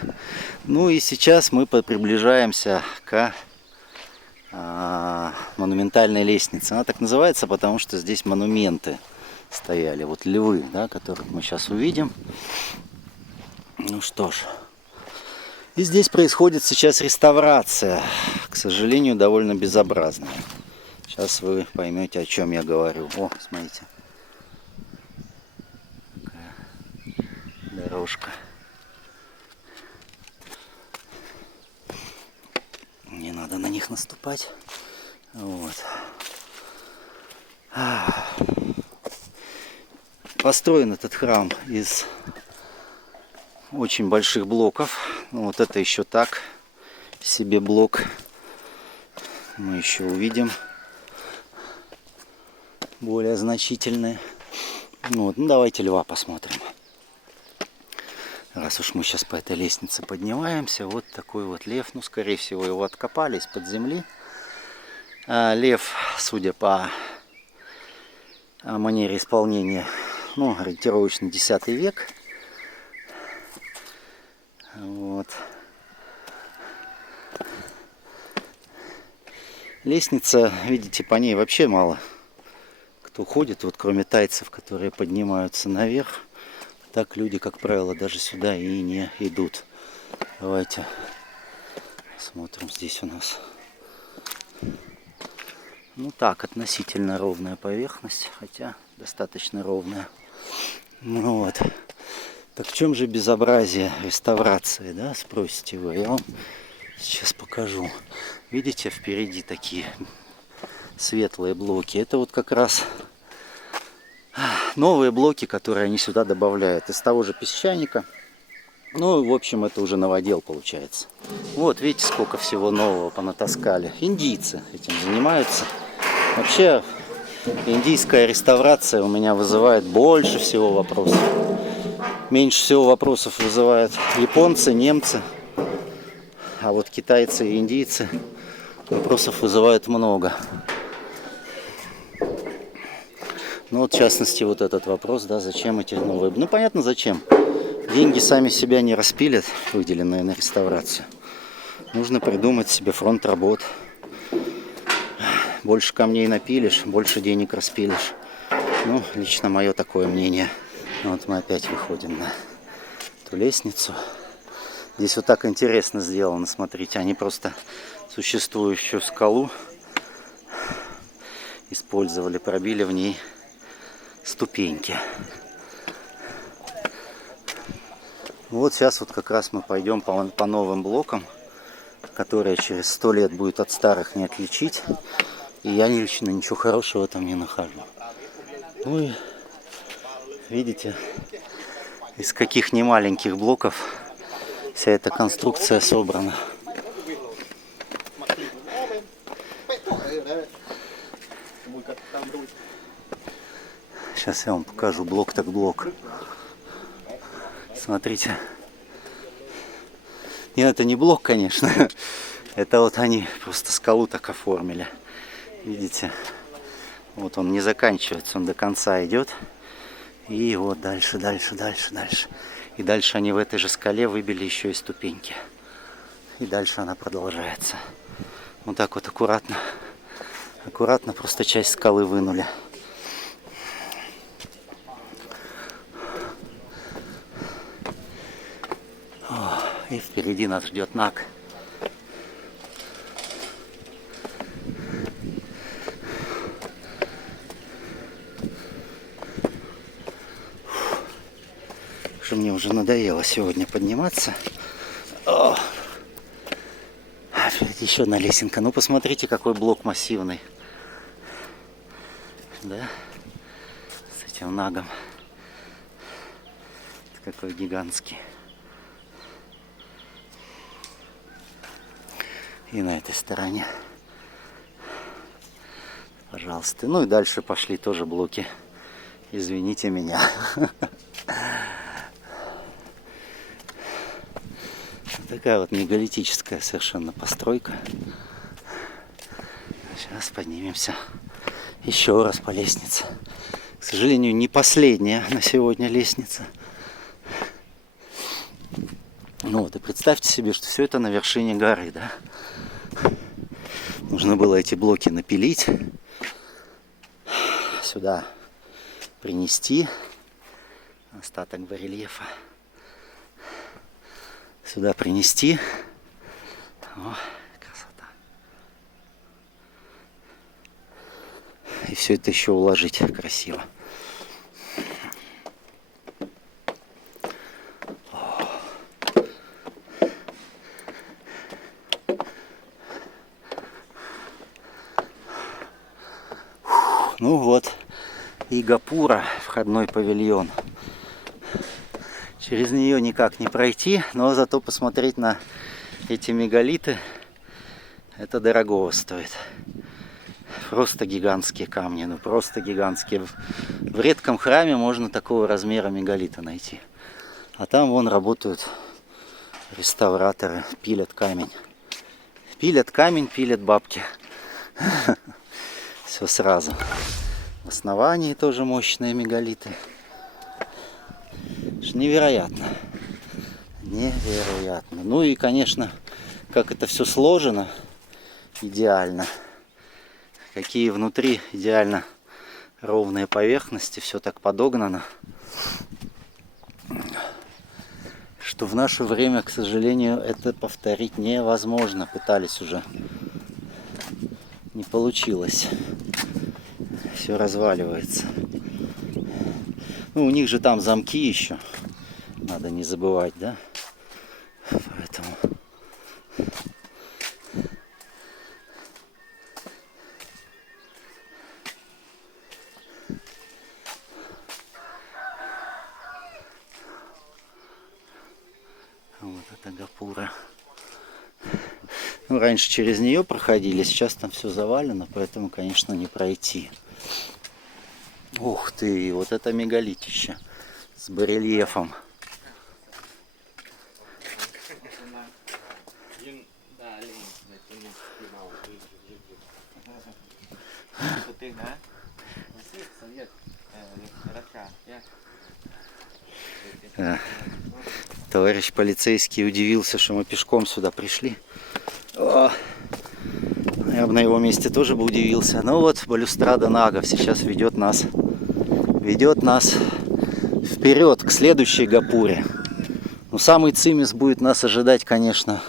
Ну и сейчас мы приближаемся к монументальной лестнице. Она так называется, потому что здесь монументы стояли. Вот львы, да, которых мы сейчас увидим. Ну что ж. И здесь происходит сейчас реставрация. К сожалению, довольно безобразная. Сейчас вы поймете, о чем я говорю. О, смотрите. Такая дорожка. надо на них наступать. Вот. Построен этот храм из очень больших блоков. Ну, вот это еще так себе блок. Мы еще увидим более значительные. Ну, давайте льва посмотрим. Раз уж мы сейчас по этой лестнице поднимаемся, вот такой вот лев. Ну, скорее всего, его откопали из-под земли. Лев, судя по манере исполнения, ну, ориентировочно 10 век. Вот. Лестница, видите, по ней вообще мало кто ходит, вот кроме тайцев, которые поднимаются наверх. Так люди, как правило, даже сюда и не идут. Давайте смотрим здесь у нас. Ну так, относительно ровная поверхность, хотя достаточно ровная. Ну вот. Так в чем же безобразие реставрации, да, спросите вы? Я вам сейчас покажу. Видите, впереди такие светлые блоки. Это вот как раз новые блоки, которые они сюда добавляют из того же песчаника. Ну, в общем, это уже новодел получается. Вот, видите, сколько всего нового понатаскали. Индийцы этим занимаются. Вообще, индийская реставрация у меня вызывает больше всего вопросов. Меньше всего вопросов вызывают японцы, немцы. А вот китайцы и индийцы вопросов вызывают много. Ну вот, в частности, вот этот вопрос, да, зачем эти новые... Ну, понятно, зачем. Деньги сами себя не распилят, выделенные на реставрацию. Нужно придумать себе фронт работ. Больше камней напилишь, больше денег распилишь. Ну, лично мое такое мнение. Вот мы опять выходим на эту лестницу. Здесь вот так интересно сделано, смотрите. Они просто существующую скалу использовали, пробили в ней ступеньки. Вот сейчас вот как раз мы пойдем по новым блокам, которые через 100 лет будет от старых не отличить. И я лично ничего хорошего там не нахожу. Ну и видите, из каких немаленьких блоков вся эта конструкция собрана. Сейчас я вам покажу блок так блок. Смотрите. Нет, это не блок, конечно. Это вот они просто скалу так оформили. Видите? Вот он не заканчивается, он до конца идет. И вот дальше, дальше, дальше, дальше. И дальше они в этой же скале выбили еще и ступеньки. И дальше она продолжается. Вот так вот аккуратно. Аккуратно просто часть скалы вынули. И впереди нас ждет Наг. Что мне уже надоело сегодня подниматься. О! Впереди еще одна лесенка. Ну посмотрите, какой блок массивный. Да? С этим Нагом. Какой гигантский. И на этой стороне. Пожалуйста. Ну и дальше пошли тоже блоки. Извините меня. Такая вот мегалитическая совершенно постройка. Сейчас поднимемся еще раз по лестнице. К сожалению, не последняя на сегодня лестница. Ну вот, и представьте себе, что все это на вершине горы, да? Нужно было эти блоки напилить, сюда принести остаток барельефа, сюда принести. О, красота. И все это еще уложить красиво. Ну вот, и Гапура, входной павильон. Через нее никак не пройти, но зато посмотреть на эти мегалиты, это дорогого стоит. Просто гигантские камни, ну просто гигантские. В редком храме можно такого размера мегалита найти. А там вон работают реставраторы, пилят камень. Пилят камень, пилят бабки. Все сразу. В основании тоже мощные мегалиты. Невероятно. Невероятно. Ну и, конечно, как это все сложено идеально. Какие внутри идеально ровные поверхности. Все так подогнано. Что в наше время, к сожалению, это повторить невозможно. Пытались уже. Не получилось. Все разваливается. Ну, у них же там замки еще. Надо не забывать, да? Поэтому... Вот это Гапура. Ну, раньше через нее проходили, сейчас там все завалено, поэтому, конечно, не пройти. Ух ты, вот это мегалитище с барельефом. Товарищ полицейский удивился, что мы пешком сюда пришли. О, я бы на его месте тоже бы удивился. Ну вот, балюстрада Нагов сейчас ведет нас вперед к следующей Гапуре. Ну, самый цимис будет нас ожидать, конечно.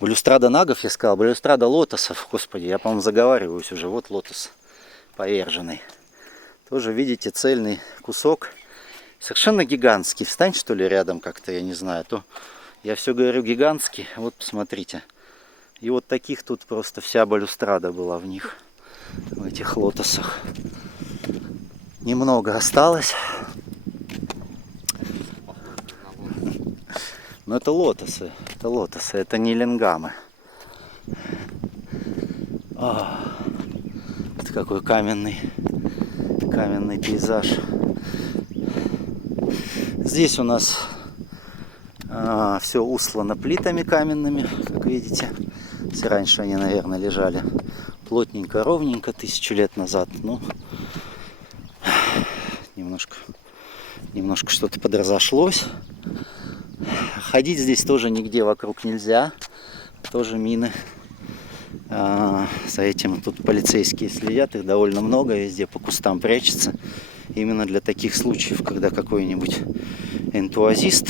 Балюстрада Нагов, я сказал, балюстрада лотосов. Господи, я, по-моему, заговариваюсь уже. Вот лотос поверженный. Тоже, видите, цельный кусок. Совершенно гигантский. Встань, что ли, рядом как-то, я не знаю. То я все говорю гигантский. Вот, посмотрите. И вот таких тут просто вся балюстрада была в них. В этих лотосах. Немного осталось. Но это лотосы. Это лотосы. Это не ленгамы. Это какой каменный пейзаж. Здесь у нас все услано плитами каменными, как видите. Все раньше они, наверное, лежали плотненько, ровненько 1000 лет назад. Ну, немножко что-то подразошлось. Ходить здесь тоже нигде вокруг нельзя. Тоже мины. За этим тут полицейские следят, их довольно много, везде по кустам прячется. Именно для таких случаев, когда какой-нибудь энтузиаст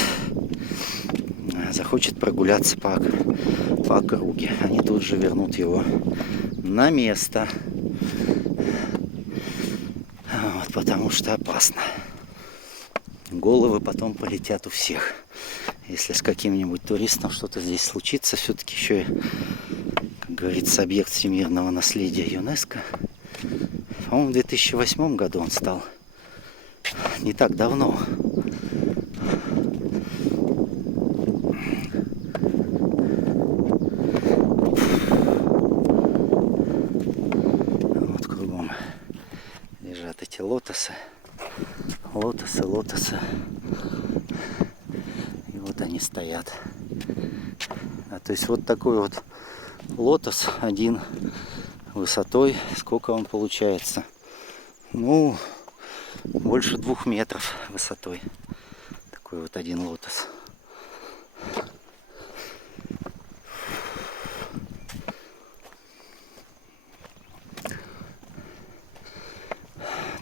захочет прогуляться по округе. Они тут же вернут его на место. Вот, потому что опасно. Головы потом полетят у всех. Если с каким-нибудь туристом что-то здесь случится, все-таки еще и, как говорится, объект всемирного наследия ЮНЕСКО. По-моему, в 2008 году он стал. Не так давно. Вот кругом лежат эти лотосы. Лотосы. И вот они стоят. То есть вот такой вот лотос один высотой. Сколько он получается? Ну, больше 2 метров высотой. Такой вот один лотос.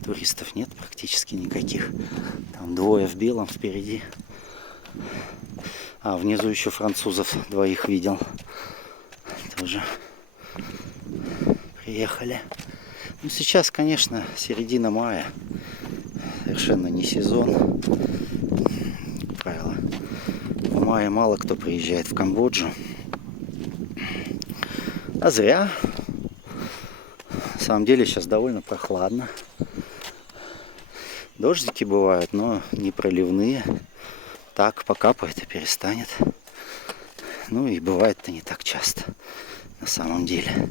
Туристов нет практически никаких. Там двое в белом впереди. А внизу еще французов 2 видел. Тоже приехали. Ну, сейчас, конечно, середина мая. Совершенно не сезон. Как правило, в мае мало кто приезжает в Камбоджу. А зря. С самом деле сейчас довольно прохладно. Дождики бывают, но не проливные. Так, покапает и перестанет. Ну и бывает-то не так часто, на самом деле.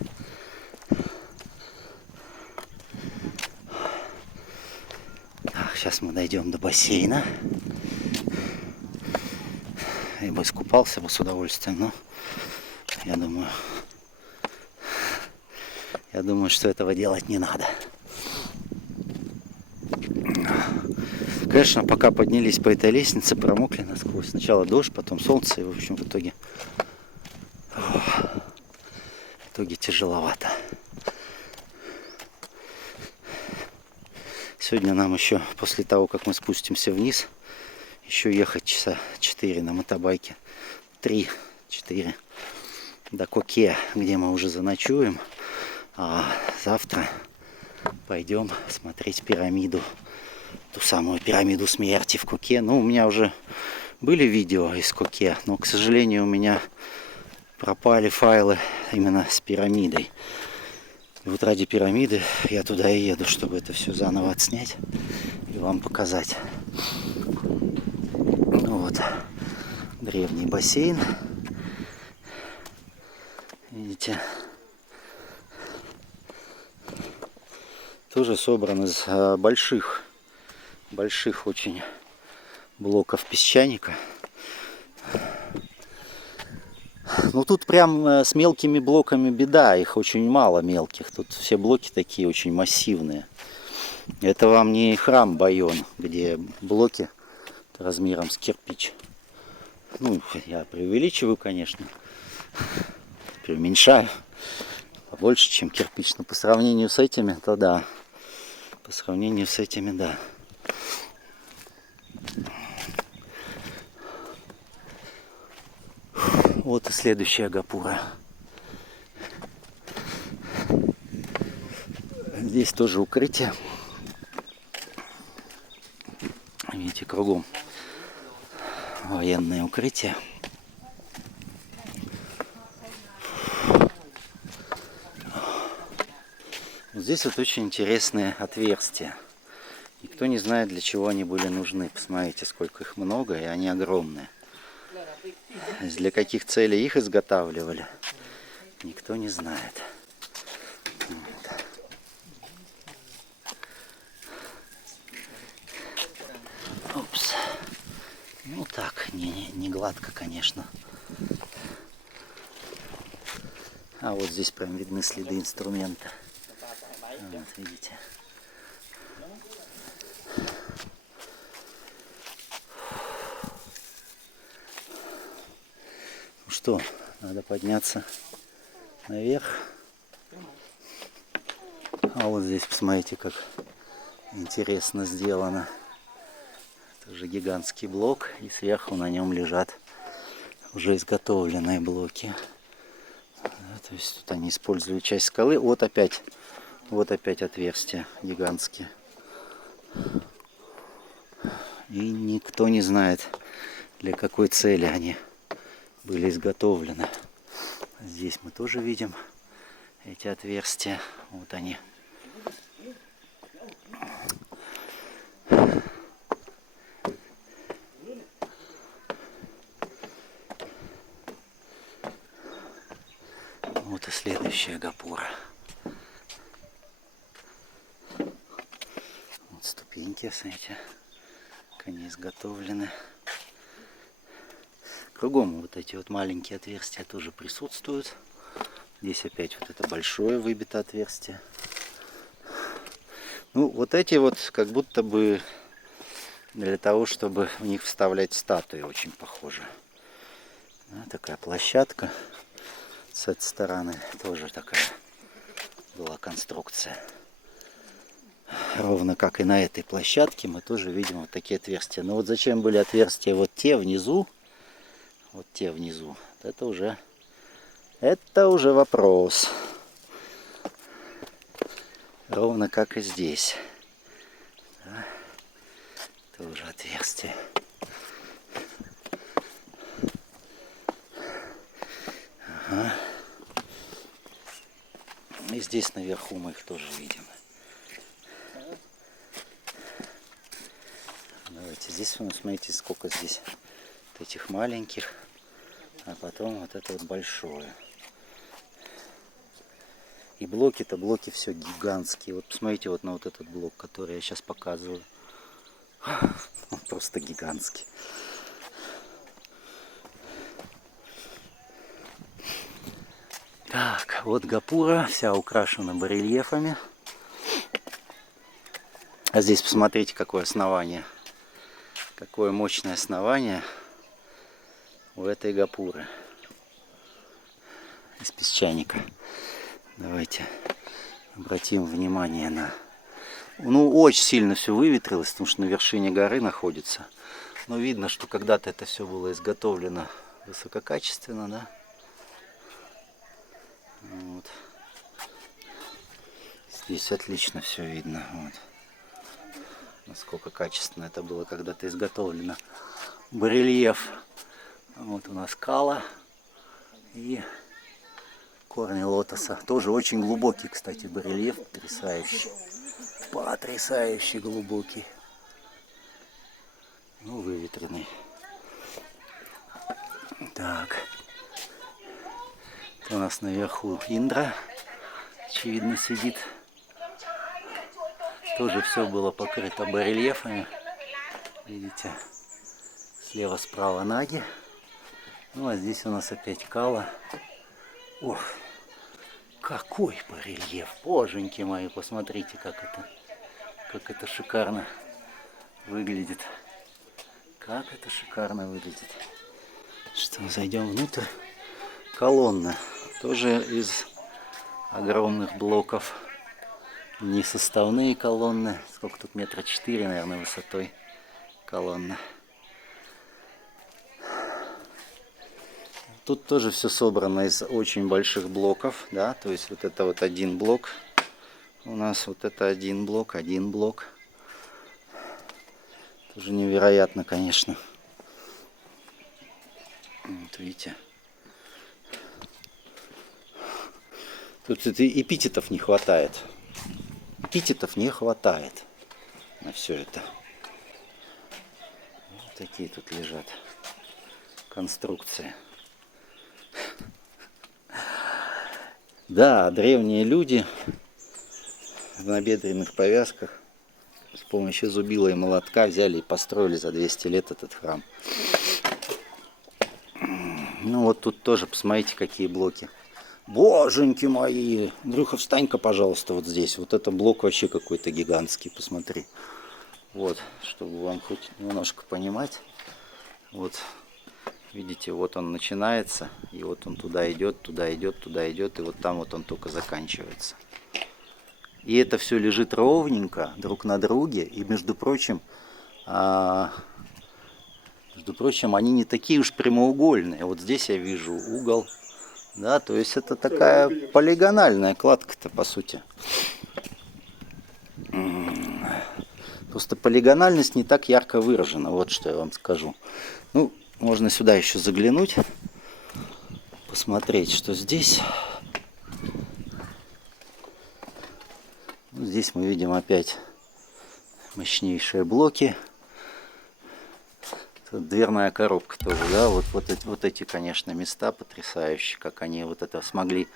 Так, сейчас мы дойдем до бассейна. Я бы искупался бы с удовольствием, но я думаю, что этого делать не надо. Конечно, пока поднялись по этой лестнице, промокли насквозь. Сначала дождь, потом солнце, и, в общем, в итоге тяжеловато. Сегодня нам еще, после того, как мы спустимся вниз, еще ехать часа 4 на мотобайке. 3-4 до Коке, где мы уже заночуем. А завтра пойдем смотреть пирамиду. Ту самую пирамиду смерти в Коке. Ну, у меня уже были видео из Коке, но, к сожалению, у меня пропали файлы именно с пирамидой. И вот ради пирамиды я туда и еду, чтобы это все заново отснять и вам показать. Ну вот, древний бассейн. Видите? Тоже собран из больших очень блоков песчаника. Ну тут прям с мелкими блоками беда, их очень мало мелких. Тут все блоки такие очень массивные. Это вам не храм Байон, где блоки размером с кирпич. Ну, я преувеличиваю, конечно. Преуменьшаю. Побольше, чем кирпич. Но по сравнению с этими, то да. По сравнению с этими, да. Вот и следующая Гапура. Здесь тоже укрытие. Видите, кругом военное укрытие. Здесь вот очень интересные отверстия. Никто не знает, для чего они были нужны. Посмотрите, сколько их много, и они огромные. Для каких целей их изготавливали, никто не знает. Упс. Ну так, не гладко, конечно. А вот здесь прям видны следы инструмента. Вот, видите. Ну что, надо подняться наверх. А вот здесь посмотрите, как интересно сделано. Тоже гигантский блок, и сверху на нем лежат уже изготовленные блоки. Да, то есть тут они использовали часть скалы. Вот опять отверстия гигантские. И никто не знает, для какой цели они были изготовлены. Здесь мы тоже видим эти отверстия. Вот они. Вот и следующая Гапура. Вот ступеньки, смотрите, как они изготовлены. Кругом вот эти вот маленькие отверстия тоже присутствуют. Здесь опять вот это большое выбито отверстие. Ну, вот эти вот как будто бы для того, чтобы в них вставлять статуи, очень похоже. Да, такая площадка. С этой стороны тоже такая была конструкция. Ровно как и на этой площадке мы тоже видим вот такие отверстия. Но вот зачем были отверстия вот те внизу, это уже вопрос. Ровно как и здесь. Да, тоже отверстие. Ага. И и здесь наверху мы их тоже видим. Давайте здесь, смотрите, сколько здесь вот этих маленьких, а потом вот это вот большое. И блоки-то, блоки все гигантские. Вот посмотрите вот на вот этот блок, который я сейчас показываю. Он просто гигантский. Так, вот Гапура, вся украшена барельефами. А здесь посмотрите, какое основание. Какое мощное основание у этой Гапуры. Из песчаника. Давайте обратим внимание на... Ну, очень сильно все выветрилось, потому что на вершине горы находится. Но видно, что когда-то это все было изготовлено высококачественно, да? Вот. Здесь отлично все видно. Вот. Насколько качественно это было когда-то изготовлено. Барельеф. Вот у нас скала и корни лотоса. Тоже очень глубокий, кстати, барельеф. Потрясающий. Потрясающе глубокий. Ну, выветренный. Так. Это у нас наверху Индра. Очевидно, сидит. Тоже все было покрыто барельефами. Видите? Слева-справа Наги. Ну, а здесь у нас опять Кала. Ох, какой барельеф! Боженьки мои, посмотрите, как это шикарно выглядит. Как это шикарно выглядит. Что, зайдем внутрь. Колонна. Тоже из огромных блоков. Не составные колонны. Сколько тут? 4 метра, наверное, высотой колонна. Тут тоже все собрано из очень больших блоков. Да? То есть вот это вот один блок. У нас вот это один блок. Тоже невероятно, конечно. Вот видите. Тут эпитетов не хватает. Эпитетов не хватает на все это. Вот такие тут лежат конструкции. Да, древние люди в набедренных повязках с помощью зубила и молотка взяли и построили за 200 лет этот храм. Ну вот тут тоже посмотрите, какие блоки. Боженьки мои! Андрюха, встань-ка, пожалуйста, вот здесь. Вот это блок вообще какой-то гигантский, посмотри. Вот, чтобы вам хоть немножко понимать. Вот, видите, вот он начинается, и вот он туда идет, и вот там вот он только заканчивается. И это все лежит ровненько друг на друге, и между прочим, они не такие уж прямоугольные. Вот здесь я вижу угол, да, то есть это такая полигональная кладка-то, по сути. Просто полигональность не так ярко выражена, вот что я вам скажу. Ну, можно сюда еще заглянуть, посмотреть, что здесь. Здесь мы видим опять мощнейшие блоки. Тут дверная коробка тоже, да, вот эти, конечно, места потрясающие, как они вот это смогли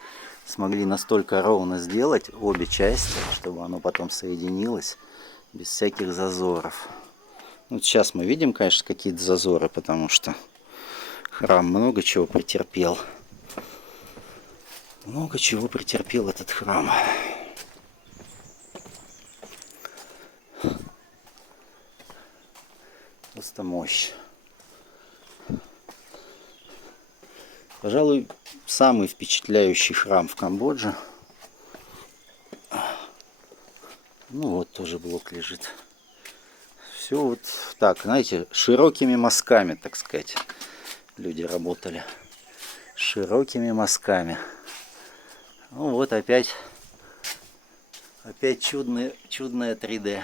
настолько ровно сделать обе части, чтобы оно потом соединилось без всяких зазоров. Вот сейчас мы видим, конечно, какие-то зазоры, потому что храм много чего претерпел. Много чего претерпел этот храм. Просто мощь. Пожалуй, самый впечатляющий храм в Камбодже. Ну вот тоже блок лежит. Все вот так, знаете, широкими мазками, так сказать, люди работали. Широкими мазками. Ну вот опять чудное 3D.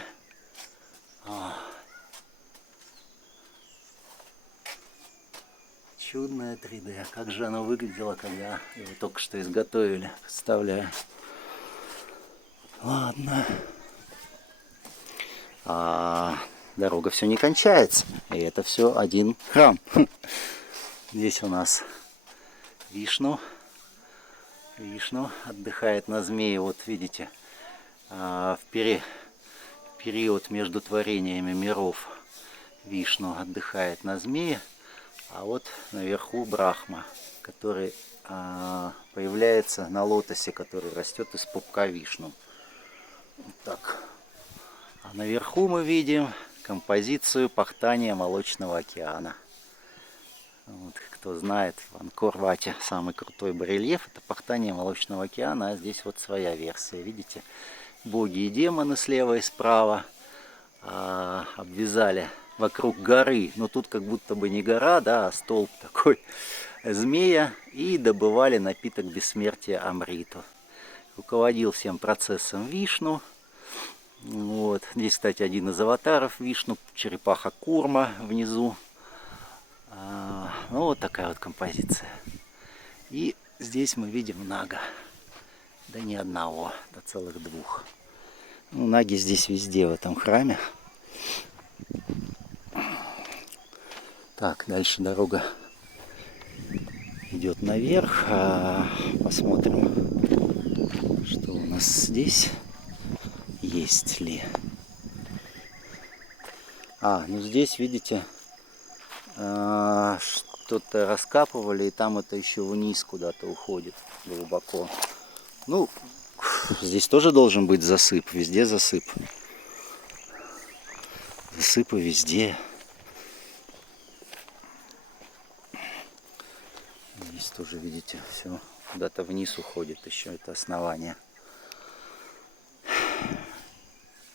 Чудное 3D. Как же оно выглядело, когда его только что изготовили. Представляю. Ладно. А дорога все не кончается. И это все один храм. Здесь у нас Вишну. Вишну отдыхает на змее. Вот видите, в период между творениями миров Вишну отдыхает на змее. А вот наверху Брахма, который появляется на лотосе, который растет из пупка Вишну. Вот так. А наверху мы видим композицию пахтания Молочного океана. Вот, кто знает, в Анкор-Вате самый крутой барельеф — это пахтание Молочного океана, а здесь вот своя версия. Видите, боги и демоны слева и справа обвязали вокруг горы, но тут как будто бы не гора, да, а столб такой змея, и добывали напиток бессмертия Амриту. Руководил всем процессом Вишну. Вот. Здесь, кстати, один из аватаров Вишну, черепаха Курма внизу. Ну, вот такая вот композиция. И здесь мы видим Нага. Да не одного, да целых двух. Ну, Наги здесь везде, в этом храме. Так, дальше дорога идет наверх. Посмотрим, что у нас здесь. Есть ли. Ну здесь, видите, что-то раскапывали, и там это еще вниз куда-то уходит глубоко. Ну, здесь тоже должен быть засып, везде засып. Засыпы везде. Здесь тоже, видите, все куда-то вниз уходит еще это основание.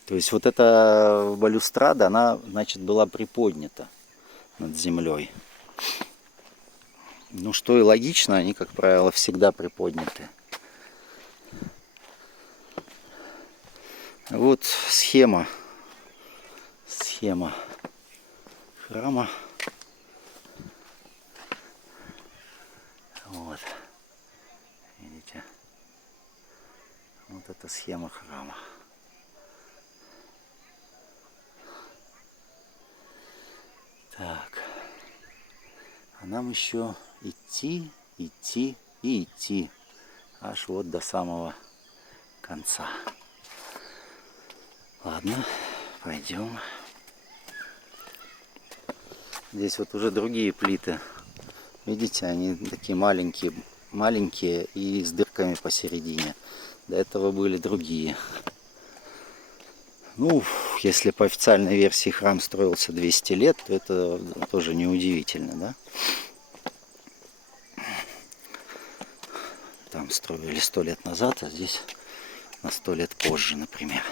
То есть вот эта балюстрада, она, значит, была приподнята над землей. Ну, что и логично, они, как правило, всегда приподняты. Вот схема храма. Вот. Видите? Вот это схема храма. Так. А нам еще идти и идти. Аж вот до самого конца. Ладно, пойдем. Здесь вот уже другие плиты. Видите, они такие маленькие и с дырками посередине. До этого были другие. Ну, если по официальной версии храм строился 200 лет, то это тоже неудивительно, да? Там строили 100 лет назад, а здесь на 100 лет позже, например.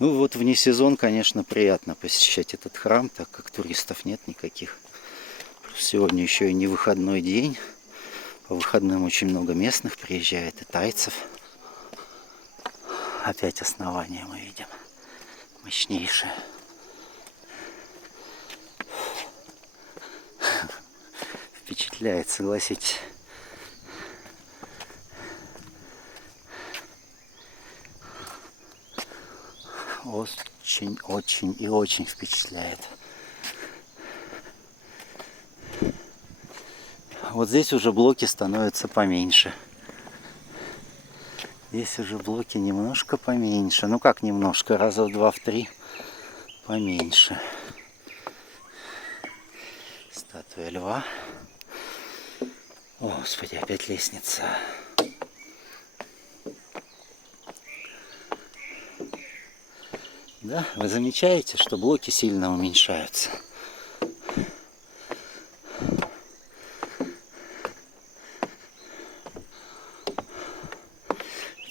Ну вот вне сезон, конечно, приятно посещать этот храм, так как туристов нет никаких. Сегодня еще и не выходной день. По выходным очень много местных приезжает и тайцев. Опять основание мы видим. Мощнейшее. Впечатляет, согласитесь. Очень, очень и очень впечатляет. Вот здесь уже блоки становятся поменьше. Здесь уже блоки немножко поменьше. Ну как немножко, раза в 2-3 поменьше. Статуя льва. О, Господи, опять лестница. Да, вы замечаете, что блоки сильно уменьшаются.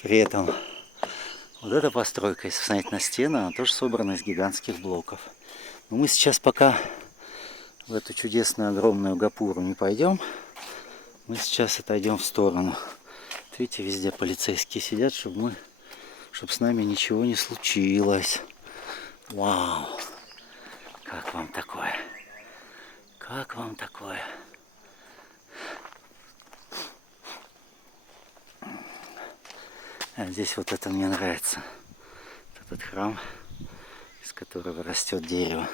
При этом вот эта постройка, если посмотреть на стену, она тоже собрана из гигантских блоков. Но мы сейчас пока в эту чудесную огромную гапуру не пойдем. Мы сейчас отойдем в сторону. Видите, везде полицейские сидят, чтобы с нами ничего не случилось. Вау! Как вам такое? Как вам такое? А здесь вот это мне нравится. Этот храм, из которого растет дерево.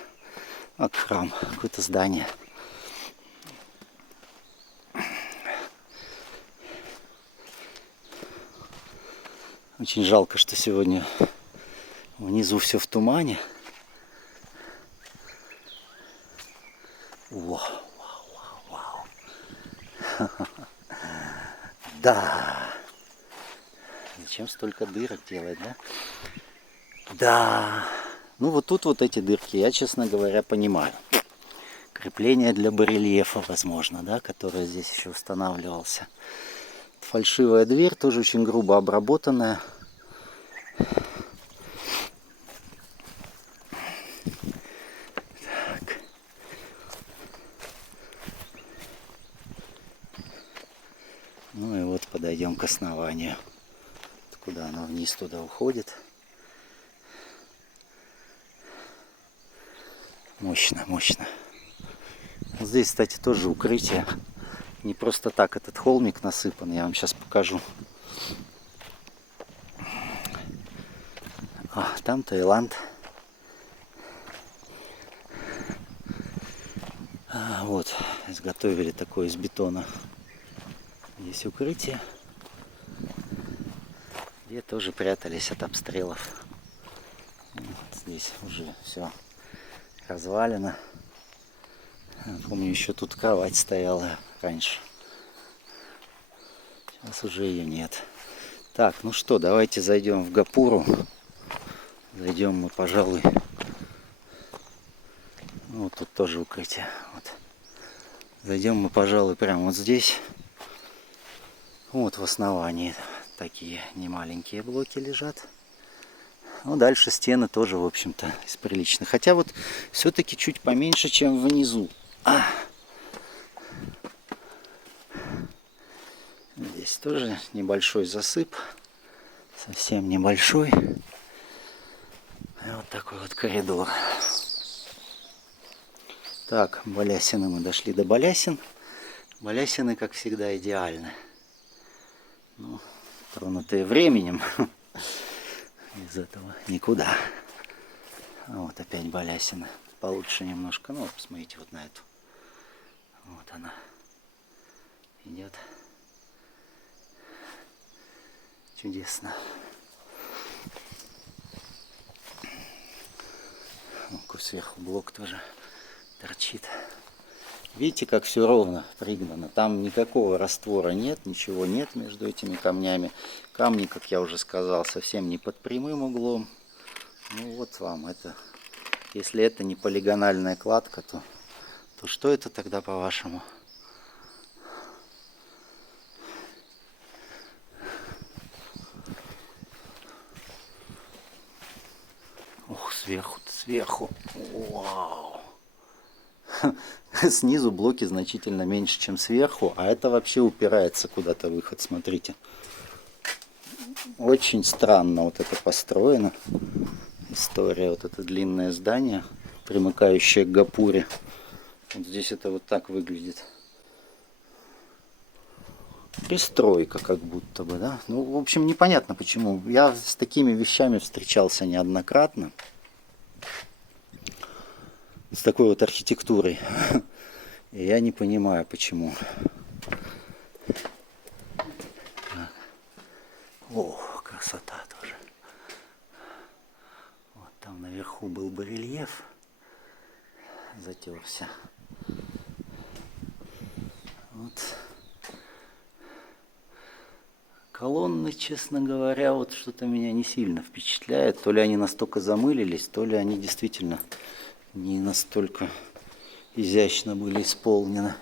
Вот храм, какое-то здание. Очень жалко, что сегодня внизу все в тумане. Вау, вау, вау, вау. Да. Зачем столько дырок делать, да? Да. Ну вот тут вот эти дырки, я, честно говоря, понимаю. Крепление для барельефа, возможно, да, которое здесь еще устанавливался. Фальшивая дверь, тоже очень грубо обработанная. Так. Ну и вот подойдем к основанию. Куда оно вниз туда уходит. Мощно, мощно. Вот здесь, кстати, тоже укрытие. Не просто так этот холмик насыпан, я вам сейчас покажу. Там Таиланд. Вот, изготовили такое из бетона. Здесь укрытие, где тоже прятались от обстрелов. Вот здесь уже все развалено. Помню, еще тут кровать стояла раньше. Сейчас уже ее нет. Так, ну что, давайте зайдем в Гапуру. Зайдем мы, пожалуй. Вот тут тоже укрытие. Вот. Зайдем мы, пожалуй, прямо вот здесь. Вот в основании такие немаленькие блоки лежат. Ну, дальше стены тоже, в общем-то, из приличных. Хотя вот все-таки чуть поменьше, чем внизу. Здесь тоже небольшой засып. Совсем небольшой. И вот такой вот коридор. Так, балясины, мы дошли до балясин. Балясины, как всегда, идеальны. Ну, тронутые временем. Без этого никуда. А вот опять балясина. Получше немножко. Ну, вот посмотрите вот на эту. Вот она идет. Чудесно. Сверху блок тоже торчит. Видите, как все ровно пригнано. Там никакого раствора нет, ничего нет между этими камнями. Камни, как я уже сказал, совсем не под прямым углом. Ну вот вам это. Если это не полигональная кладка, то что это тогда, по-вашему? Ух, сверху. Вау. Снизу блоки значительно меньше, чем сверху, а это вообще упирается куда-то выход, смотрите. Очень странно вот это построено. История, вот это длинное здание, примыкающее к Гапуре. Вот здесь это вот так выглядит. Пристройка как будто бы, да? Ну, в общем, непонятно почему. Я с такими вещами встречался неоднократно. С такой вот архитектурой. И я не понимаю, почему. Ох, красота тоже. Вот там наверху был барельеф. Затерся. Вот. Колонны, честно говоря, вот что-то меня не сильно впечатляет. То ли они настолько замылились, то ли они действительно не настолько изящно были исполнены.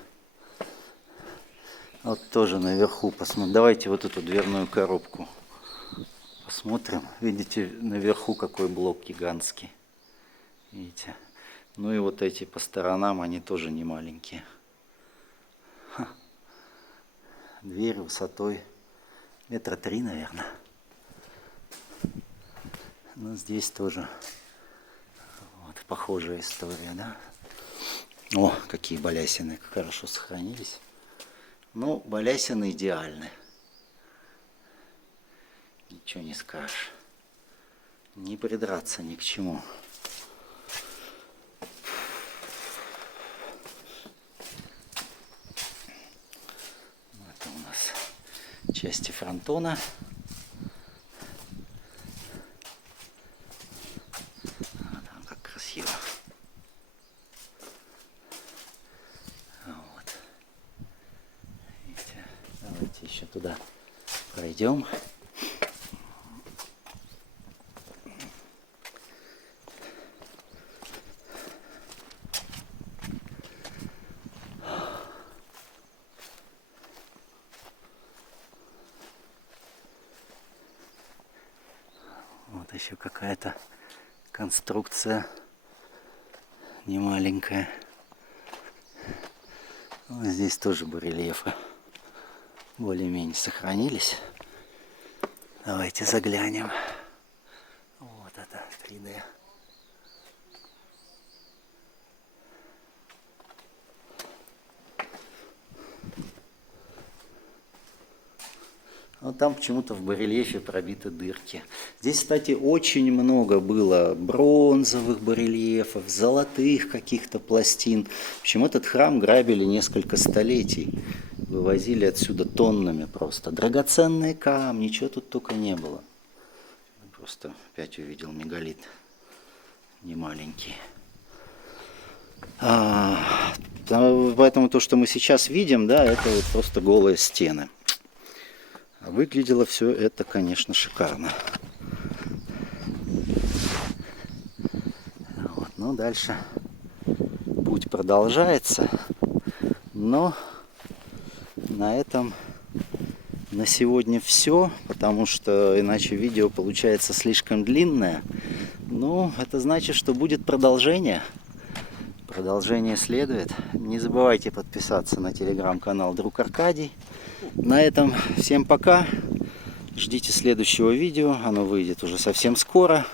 Вот тоже наверху посмотрим. Давайте вот эту дверную коробку посмотрим. Видите, наверху какой блок гигантский. Видите? Ну и вот эти по сторонам, они тоже не маленькие. Дверь высотой 3 метра, наверное. Но здесь тоже вот похожая история, да? О, какие балясины, как хорошо сохранились. Ну, балясины идеальны. Ничего не скажешь. Не придраться ни к чему. Это у нас части фронтона. А там как красиво. Вот. Видите? Давайте еще туда пройдем. Вот еще какая-то конструкция немаленькая. Вот здесь тоже барельефы более-менее сохранились. Давайте заглянем. Вот это 3D. Вот там почему-то в барельефе пробиты дырки. Здесь, кстати, очень много было бронзовых барельефов, золотых каких-то пластин. В общем, этот храм грабили несколько столетий. Вывозили отсюда тоннами просто. Драгоценные камни, ничего тут только не было. Просто опять увидел мегалит. Немаленький. Поэтому то, что мы сейчас видим, да, это вот просто голые стены. А выглядело все это, конечно, шикарно. Вот, ну, дальше путь продолжается. Но на этом на сегодня все, потому что иначе видео получается слишком длинное. Ну, это значит, что будет продолжение. Продолжение следует. Не забывайте подписаться на телеграм-канал Друг Аркадий. На этом всем пока. Ждите следующего видео. Оно выйдет уже совсем скоро.